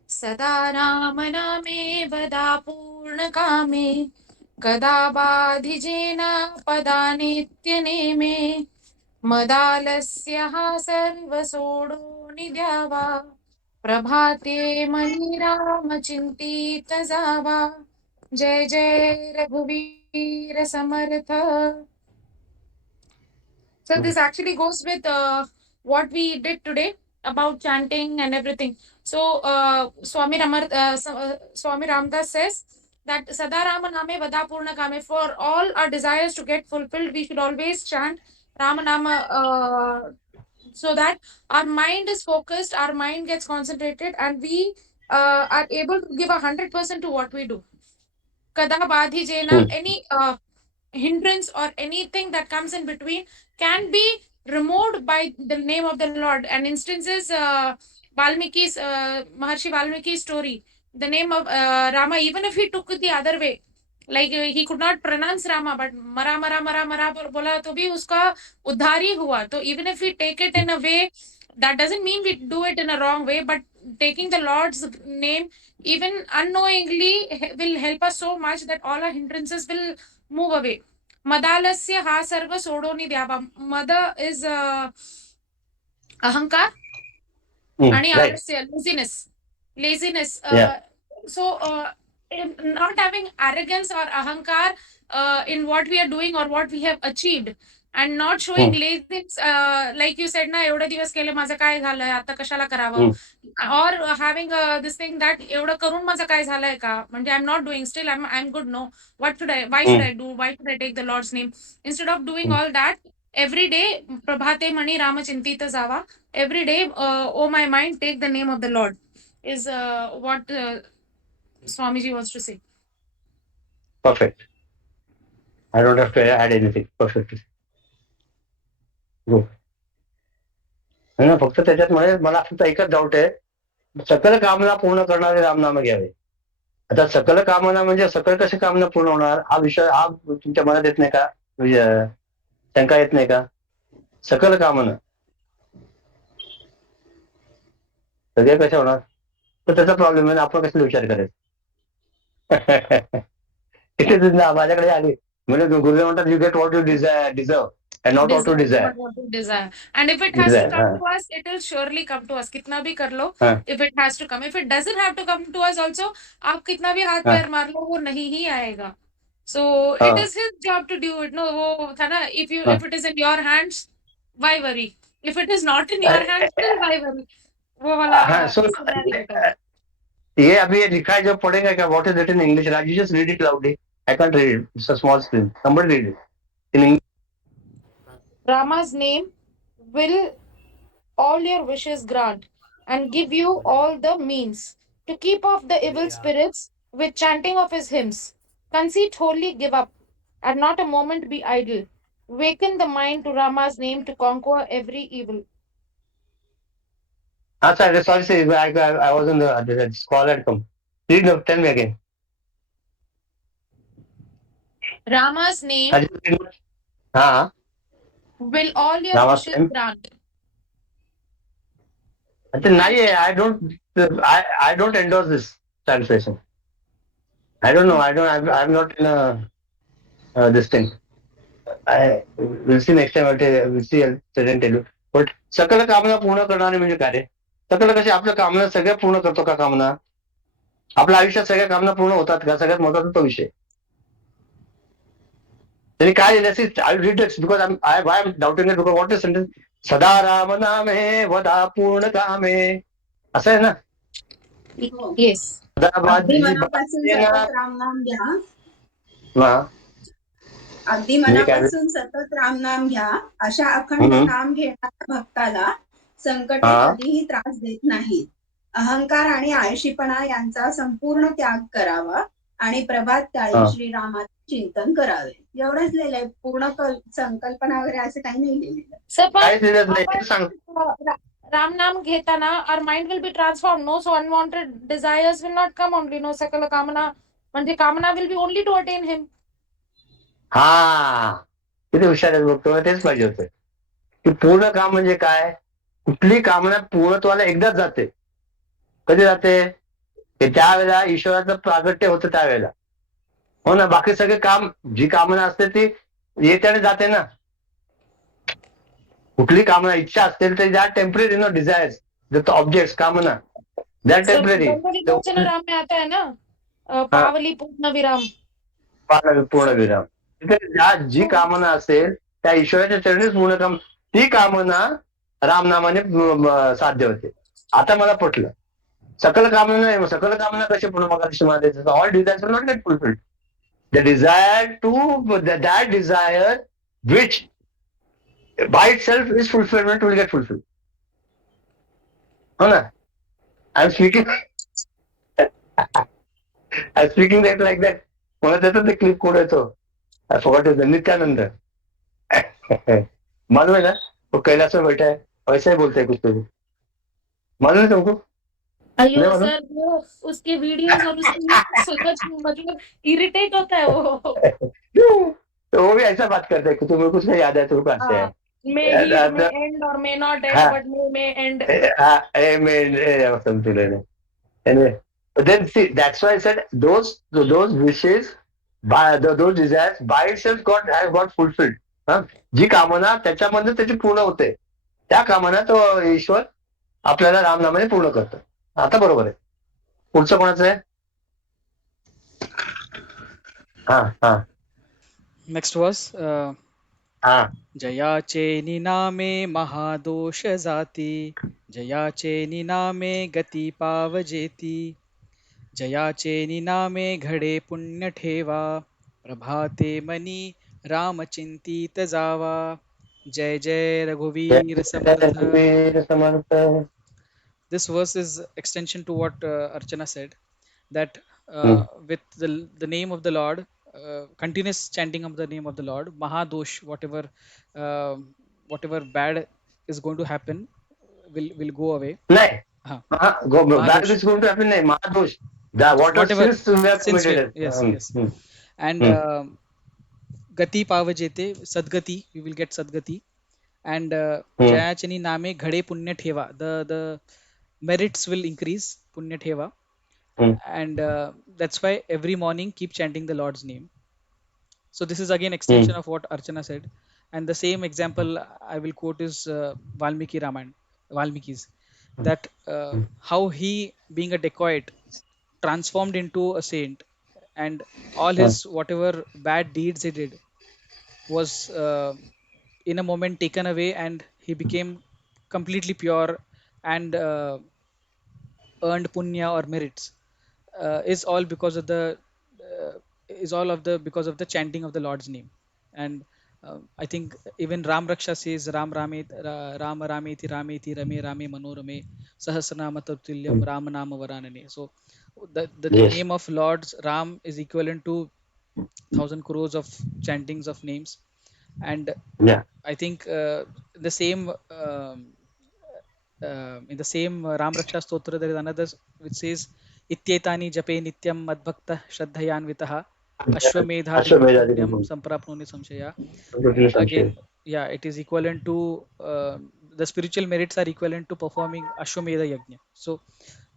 सदा राम नामे वदा पूर्ण कामे कदा बाधिजेन पदानित्यनेमे मदालस्य हा सर्व सोडून द्यावा प्रभाते मनी राम चिंतित जावा जय जय रघुवीर समर्थ. So this actually goes with what we did today about chanting and everything. So Swami Ramdas says that Sadarama Name Vada Purna Kame. For all our desires to get fulfilled, we should always chant Ramanama so that our mind is focused, our mind gets concentrated, and we are able to give 100% to what we do. Kada Badhi Jena, any hindrance or anything that comes in between can be removed by the name of the Lord. And instances Valmiki's Maharshi Valmiki's story, the name of Rama, even if he took it the other way, like he could not pronounce Rama, but mara mara mara mara bola to bhi uska उद्धार ही हुआ. So even if we take it in a way, that doesn't mean we do it in a wrong way, but taking the Lord's name even unknowingly will help us so much that all our hindrances will move away. Madalasya ha sarva sodoni द्यावा. Mada is अहंकार आणि Right. आलस्य, laziness. Yeah. So not having arrogance or ahankar in what we are doing or what we have achieved, and not showing laziness, like you said ना, एवढे दिवस केले माझं काय झालंय, आता कशाला करावं, or having this thing that एवढं करून माझं काय झालंय का, म्हणजे I'm not doing, still I'm good, no, why should I do, why should I take the Lord's name, instead of doing all that, every day प्रभाते मणी रामचिंतित जावा, every day, oh my mind, take the name of the Lord, is what Swamiji wants to say. Perfect. I don't have to add anything. Perfect. Good. नाही, फक्त त्याच्यात मला फक्त एकच डाऊट आहे, सकल कामना पूर्ण करणारे रामनाम घ्यावे. आता सकल कामना म्हणजे सकल कशी कामना पूर्ण होणार, हा विषय हा तुमच्या मनात येत नाही का, शंका येत नाही का? सकल कामना सगळे कसे होणार, तर त्याचा प्रॉब्लेम आहे. आपण कसले विचार करायचे. इथे माझ्याकडे आली म्हणजे गुरुदेव म्हणतात, you get what you deserve and not what to desire. Not what to desire. And if it has to come to us, it will surely come to us. कितना भी कर लो, if it has to come. If it doesn't have to come to us also, आप कितना भी हाथ पैर मार लो, वो नहीं ही आएगा. So it is his job to do it. No, वो था ना, if it is in your hands, why worry? If it is not in your hands, still why worry? वो वाला scenario होता है. ये अभी ये लिखा है जो पढ़ेगा क्या, what is written in English? You just read it loudly. I can't read it. It's a small screen. Somebody read it in English. Rama's name will all your wishes grant and give you all the means to keep off the evil spirits with chanting of his hymns. Conceit wholly give up, and not a moment be idle. Waken the mind to Rama's name to conquer every evil. Sorry, I was in the call had come. Read, tell me again. Rama's name will all your Rama's wishes name? grant. I don't endorse this translation. I don't know. I'm not in this thing. We'll see next time. We'll see. I'll tell you. But सकल कामना पूर्ण करणारे म्हणजे काय रे? सकल कशी आपल्या कामना सगळ्या पूर्ण करतो का कामना? आपल्या आयुष्यात सगळ्या कामना पूर्ण होतात का? सगळ्यात महत्वाचा तो विषय. त्यांनी काय लिहिलं, I read it because why I'm doubting it, because what is sentence? सदा राम नामे वदा पूर्ण कामे, असं आहे ना? Yes. अगदी मनापासून सतत रामनाम घ्या, अगदी मनापासून सतत रामनाम घ्या, अशा अखंड नाम घेणाऱ्या भक्ताला संकटे कधीही त्रास देत नाहीत. अहंकार आणि आळशीपणा यांचा संपूर्ण त्याग करावा आणि प्रभात काळी श्रीरामाचे चिंतन करावे. एवढंच लिहिलंय, पूर्ण संकल्पना वगैरे असं काही नाही लिहिलेलं. Ram Nam घेताना our mind will be transformed. No, so unwanted desires will not come only. No, sakala kamana, म्हणजे कामना will be only to attain him. किती हुशार आहे बघतो, तेच पाहिजे होतं की पूर्ण काम म्हणजे काय, कुठली कामना पूर्णत्वाला एकदाच जाते. कधी जाते, की त्यावेळेला ईश्वराचं प्रागट्य होतं त्यावेळेला. हो ना, बाकी सगळे काम, जी कामना असते ती येते आणि जाते ना. कुठली कामना इच्छा असतील तर ज्या टेम्पररी नो डिझायर्स, ऑब्जेक्ट्स कामना, द्या टेम्पररी. राम में आता है ना, पावली पूर्ण विराम, पूर्ण विराम. जी कामना असेल त्या ईश्वराच्या चरणीच पूर्ण काम, ती कामना रामनामाने साध्य होते. आता मला पटलं. सकल कामना नाही, सकल कामना कशी पूर्ण मग all desires will not get fulfilled. The desire to that desire which by itself is fulfillment will get fulfilled. हो ना, I'm speaking that like that. मला त्याचा ते क्लिप कोड येतो, I forgot it, नित्यानंद. मालूम है ना, वो कैलाश में बैठा है, वैसे ही बोलते हैं कुछ तो. मालूम है तुमको? नहीं अयो मालूम? सर, वो उसके वीडियोस और उसकी समझ मतलब इरिटेट होता है वो। क्यों? तो वो भी ऐसा बात करते हैं कि तुम्हें कुछ नहीं याद है, तुमको हंसते हैं। मे ही मे एंड और मे नॉट एंड हाँ, बट मे एंड। समतुल्य नहीं. Anyway, but then see, that's why I said those wishes, those desires by itself got fulfilled. हा? जी कामना त्याच्यामध्ये त्याची पूर्ण होते, त्या कामना तो ईश्वर आपल्याला रामनामाने पूर्ण करतो. आता बरोबर आहे. पुढचं कोणाचं आहे? हा हा Next was हा जयाचे निनामे महादोष जाती, जयाचे निनामे गती पावजेती, जयाचे निनामे घडे पुण्य ठेवा, प्रभाते मनी राम चिंतित जावा. जय जय जय रघुवीर जय समर्थ. रघुवीर समर्थ. This verse is extension to what Archana said, that hmm, with the name of the Lord, continuous chanting of the name of the Lord, Mahadosh, whatever bad is going to happen will go away. नाही, Huh. bad Mahadosh, is going to happen नाही, महादोष. What are whatever sins we have sins will, committed? yes, yes. And hmm, gati pavajete, sadgati, we will get sadgati. And hmm, jayachani name ghade punya theva, the merits will increase, punya theva. Hmm, And that's why every morning keep chanting the Lord's name. So this is again hmm, extension of what Archana said. And the same example I will quote is Valmiki Ramayana, Valmiki's, that how he, being a dacoit, transformed into a saint, and all his hmm, whatever bad deeds he did was in a moment taken away, and he became completely pure, and earned punya or merits, is all because of the uh, is all of the because of the chanting of the Lord's name. And I think even Ram Raksha says Ram Rame Rama Rameti Rameti Rame Rame Manorame Sahasranama Tulyam hmm. Rama Nama Varanane. So the Yes. name of Lord's Ram is equivalent to 1,000 crores of chantings of names. And Yeah. I think the same in the same Ram Raksha Stotra, there is another which says, Ityetani jape nityam madbhakta shraddhayanvitaha ashwamedhadikum अश्वमेधाधिकं punyam पुण्यं. samprapnoni samshaya. कुठे संशय? Again, yeah, it is equivalent to the spiritual merits are equivalent to performing Ashwamedha Yajna. So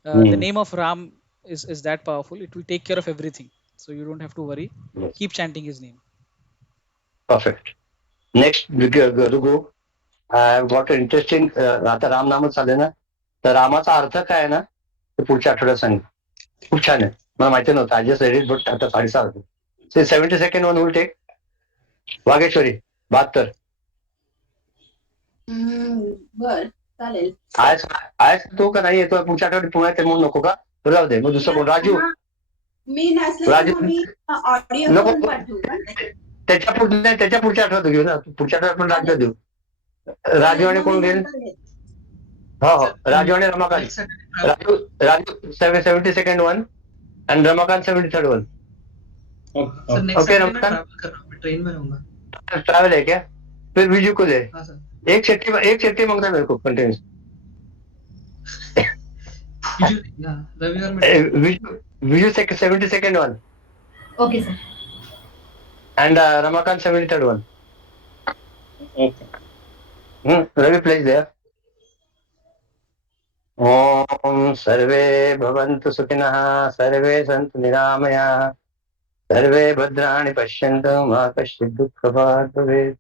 the hmm. name of Ram is that powerful. It will take care of everything. So you don't have to worry. Yes. Keep chanting his name. Perfect. Next, Raghu, I have got an interesting. आता रामनामच चालले ना, तर रामाचा अर्थ काय आहे ना, ते पुढच्या आठवड्यात सांग. खूप छान आहे. मला माहिती नव्हतं. I just read it, but आता 6:30 होते. 72nd one will take Vageshwari 72. बर, चालेल. आज आज तो का नाही येतो पुढच्या आठवड्यात पुण्यात म्हणून नको का? तर जाऊ दे. मग दुसरं कोण? राजू. हा, मी नसले तर राजू मग मी ऑडिओ नको. करून पाठवू का? त्याच्या पुढच्या आठवड्यात घेऊ ना. पुढच्या आठवड्यात पण राजू चालेल देऊ. राजू चालेल, आणि मग मी कोण घेईल? नंतर घेते. हो हो, सर राजू आणि Ramakant. Next Saturday Raju 72nd one and Ramakant 73rd one. Sir next okay Saturday मैं रमाकांत, ट्रैवल कर रहा हूँ, मैं ट्रेन में रहूंगा. ट्रैवल है क्या? फिर विजू को दे. हाँ सर. एक छुट्टी मांगता है मेरे को कंटिन्यूस. रविवार में train. Viju 72nd one okay sir. and Ramakant 73rd one. Okay. Ravi please there. ओम सर्वे भवन्तु सुखिनः, सर्वे सन्तु निरामयाः, सर्वे भद्राणि पश्यन्तु मा कश्चित् दुःखभाग् भवेत्.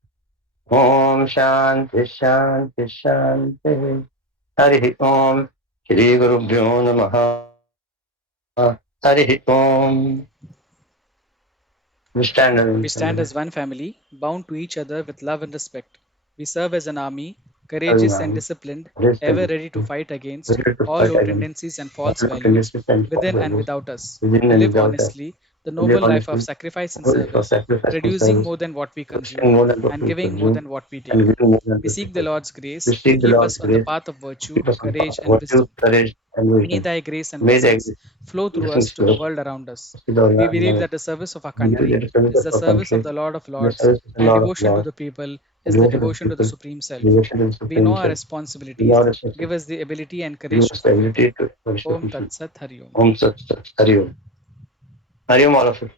ओम शांति शांति शांति. हरि ओम. श्री गुरुभ्यो नमः. हरि ओम. We stand We stand alone. as one family, bound to each other with love and respect. We serve as an army, courageous and disciplined, ever ready to fight against Ready to all fight low against tendencies and all false values tendencies and false within and values without us. within We and live without us. honestly, the We live noble life of honestly, sacrifice and only for service, sacrifice and producing service, more than what we trusting consume more than what and we giving more consume, than what we take. and giving more than We what we seek the take. Lord's We grace to seek the keep Lord's us on the grace, path of virtue, keep us on courage, path, and virtue, wisdom. courage, and May wisdom. thy grace and May the blessings flow through us blessings to the flow world around us. to the We believe Lord. that the service of our We believe country that the service is of the our service of country the Lord of is the Lords, service of the and Lord of devotion to Lords, the people is the devotion to the Supreme Self. We know our responsibilities. Give us the ability and courage to fulfill them. Om Tat Sat Hari Om. Om Sat Sat Hari Om. Hari Om, all of you.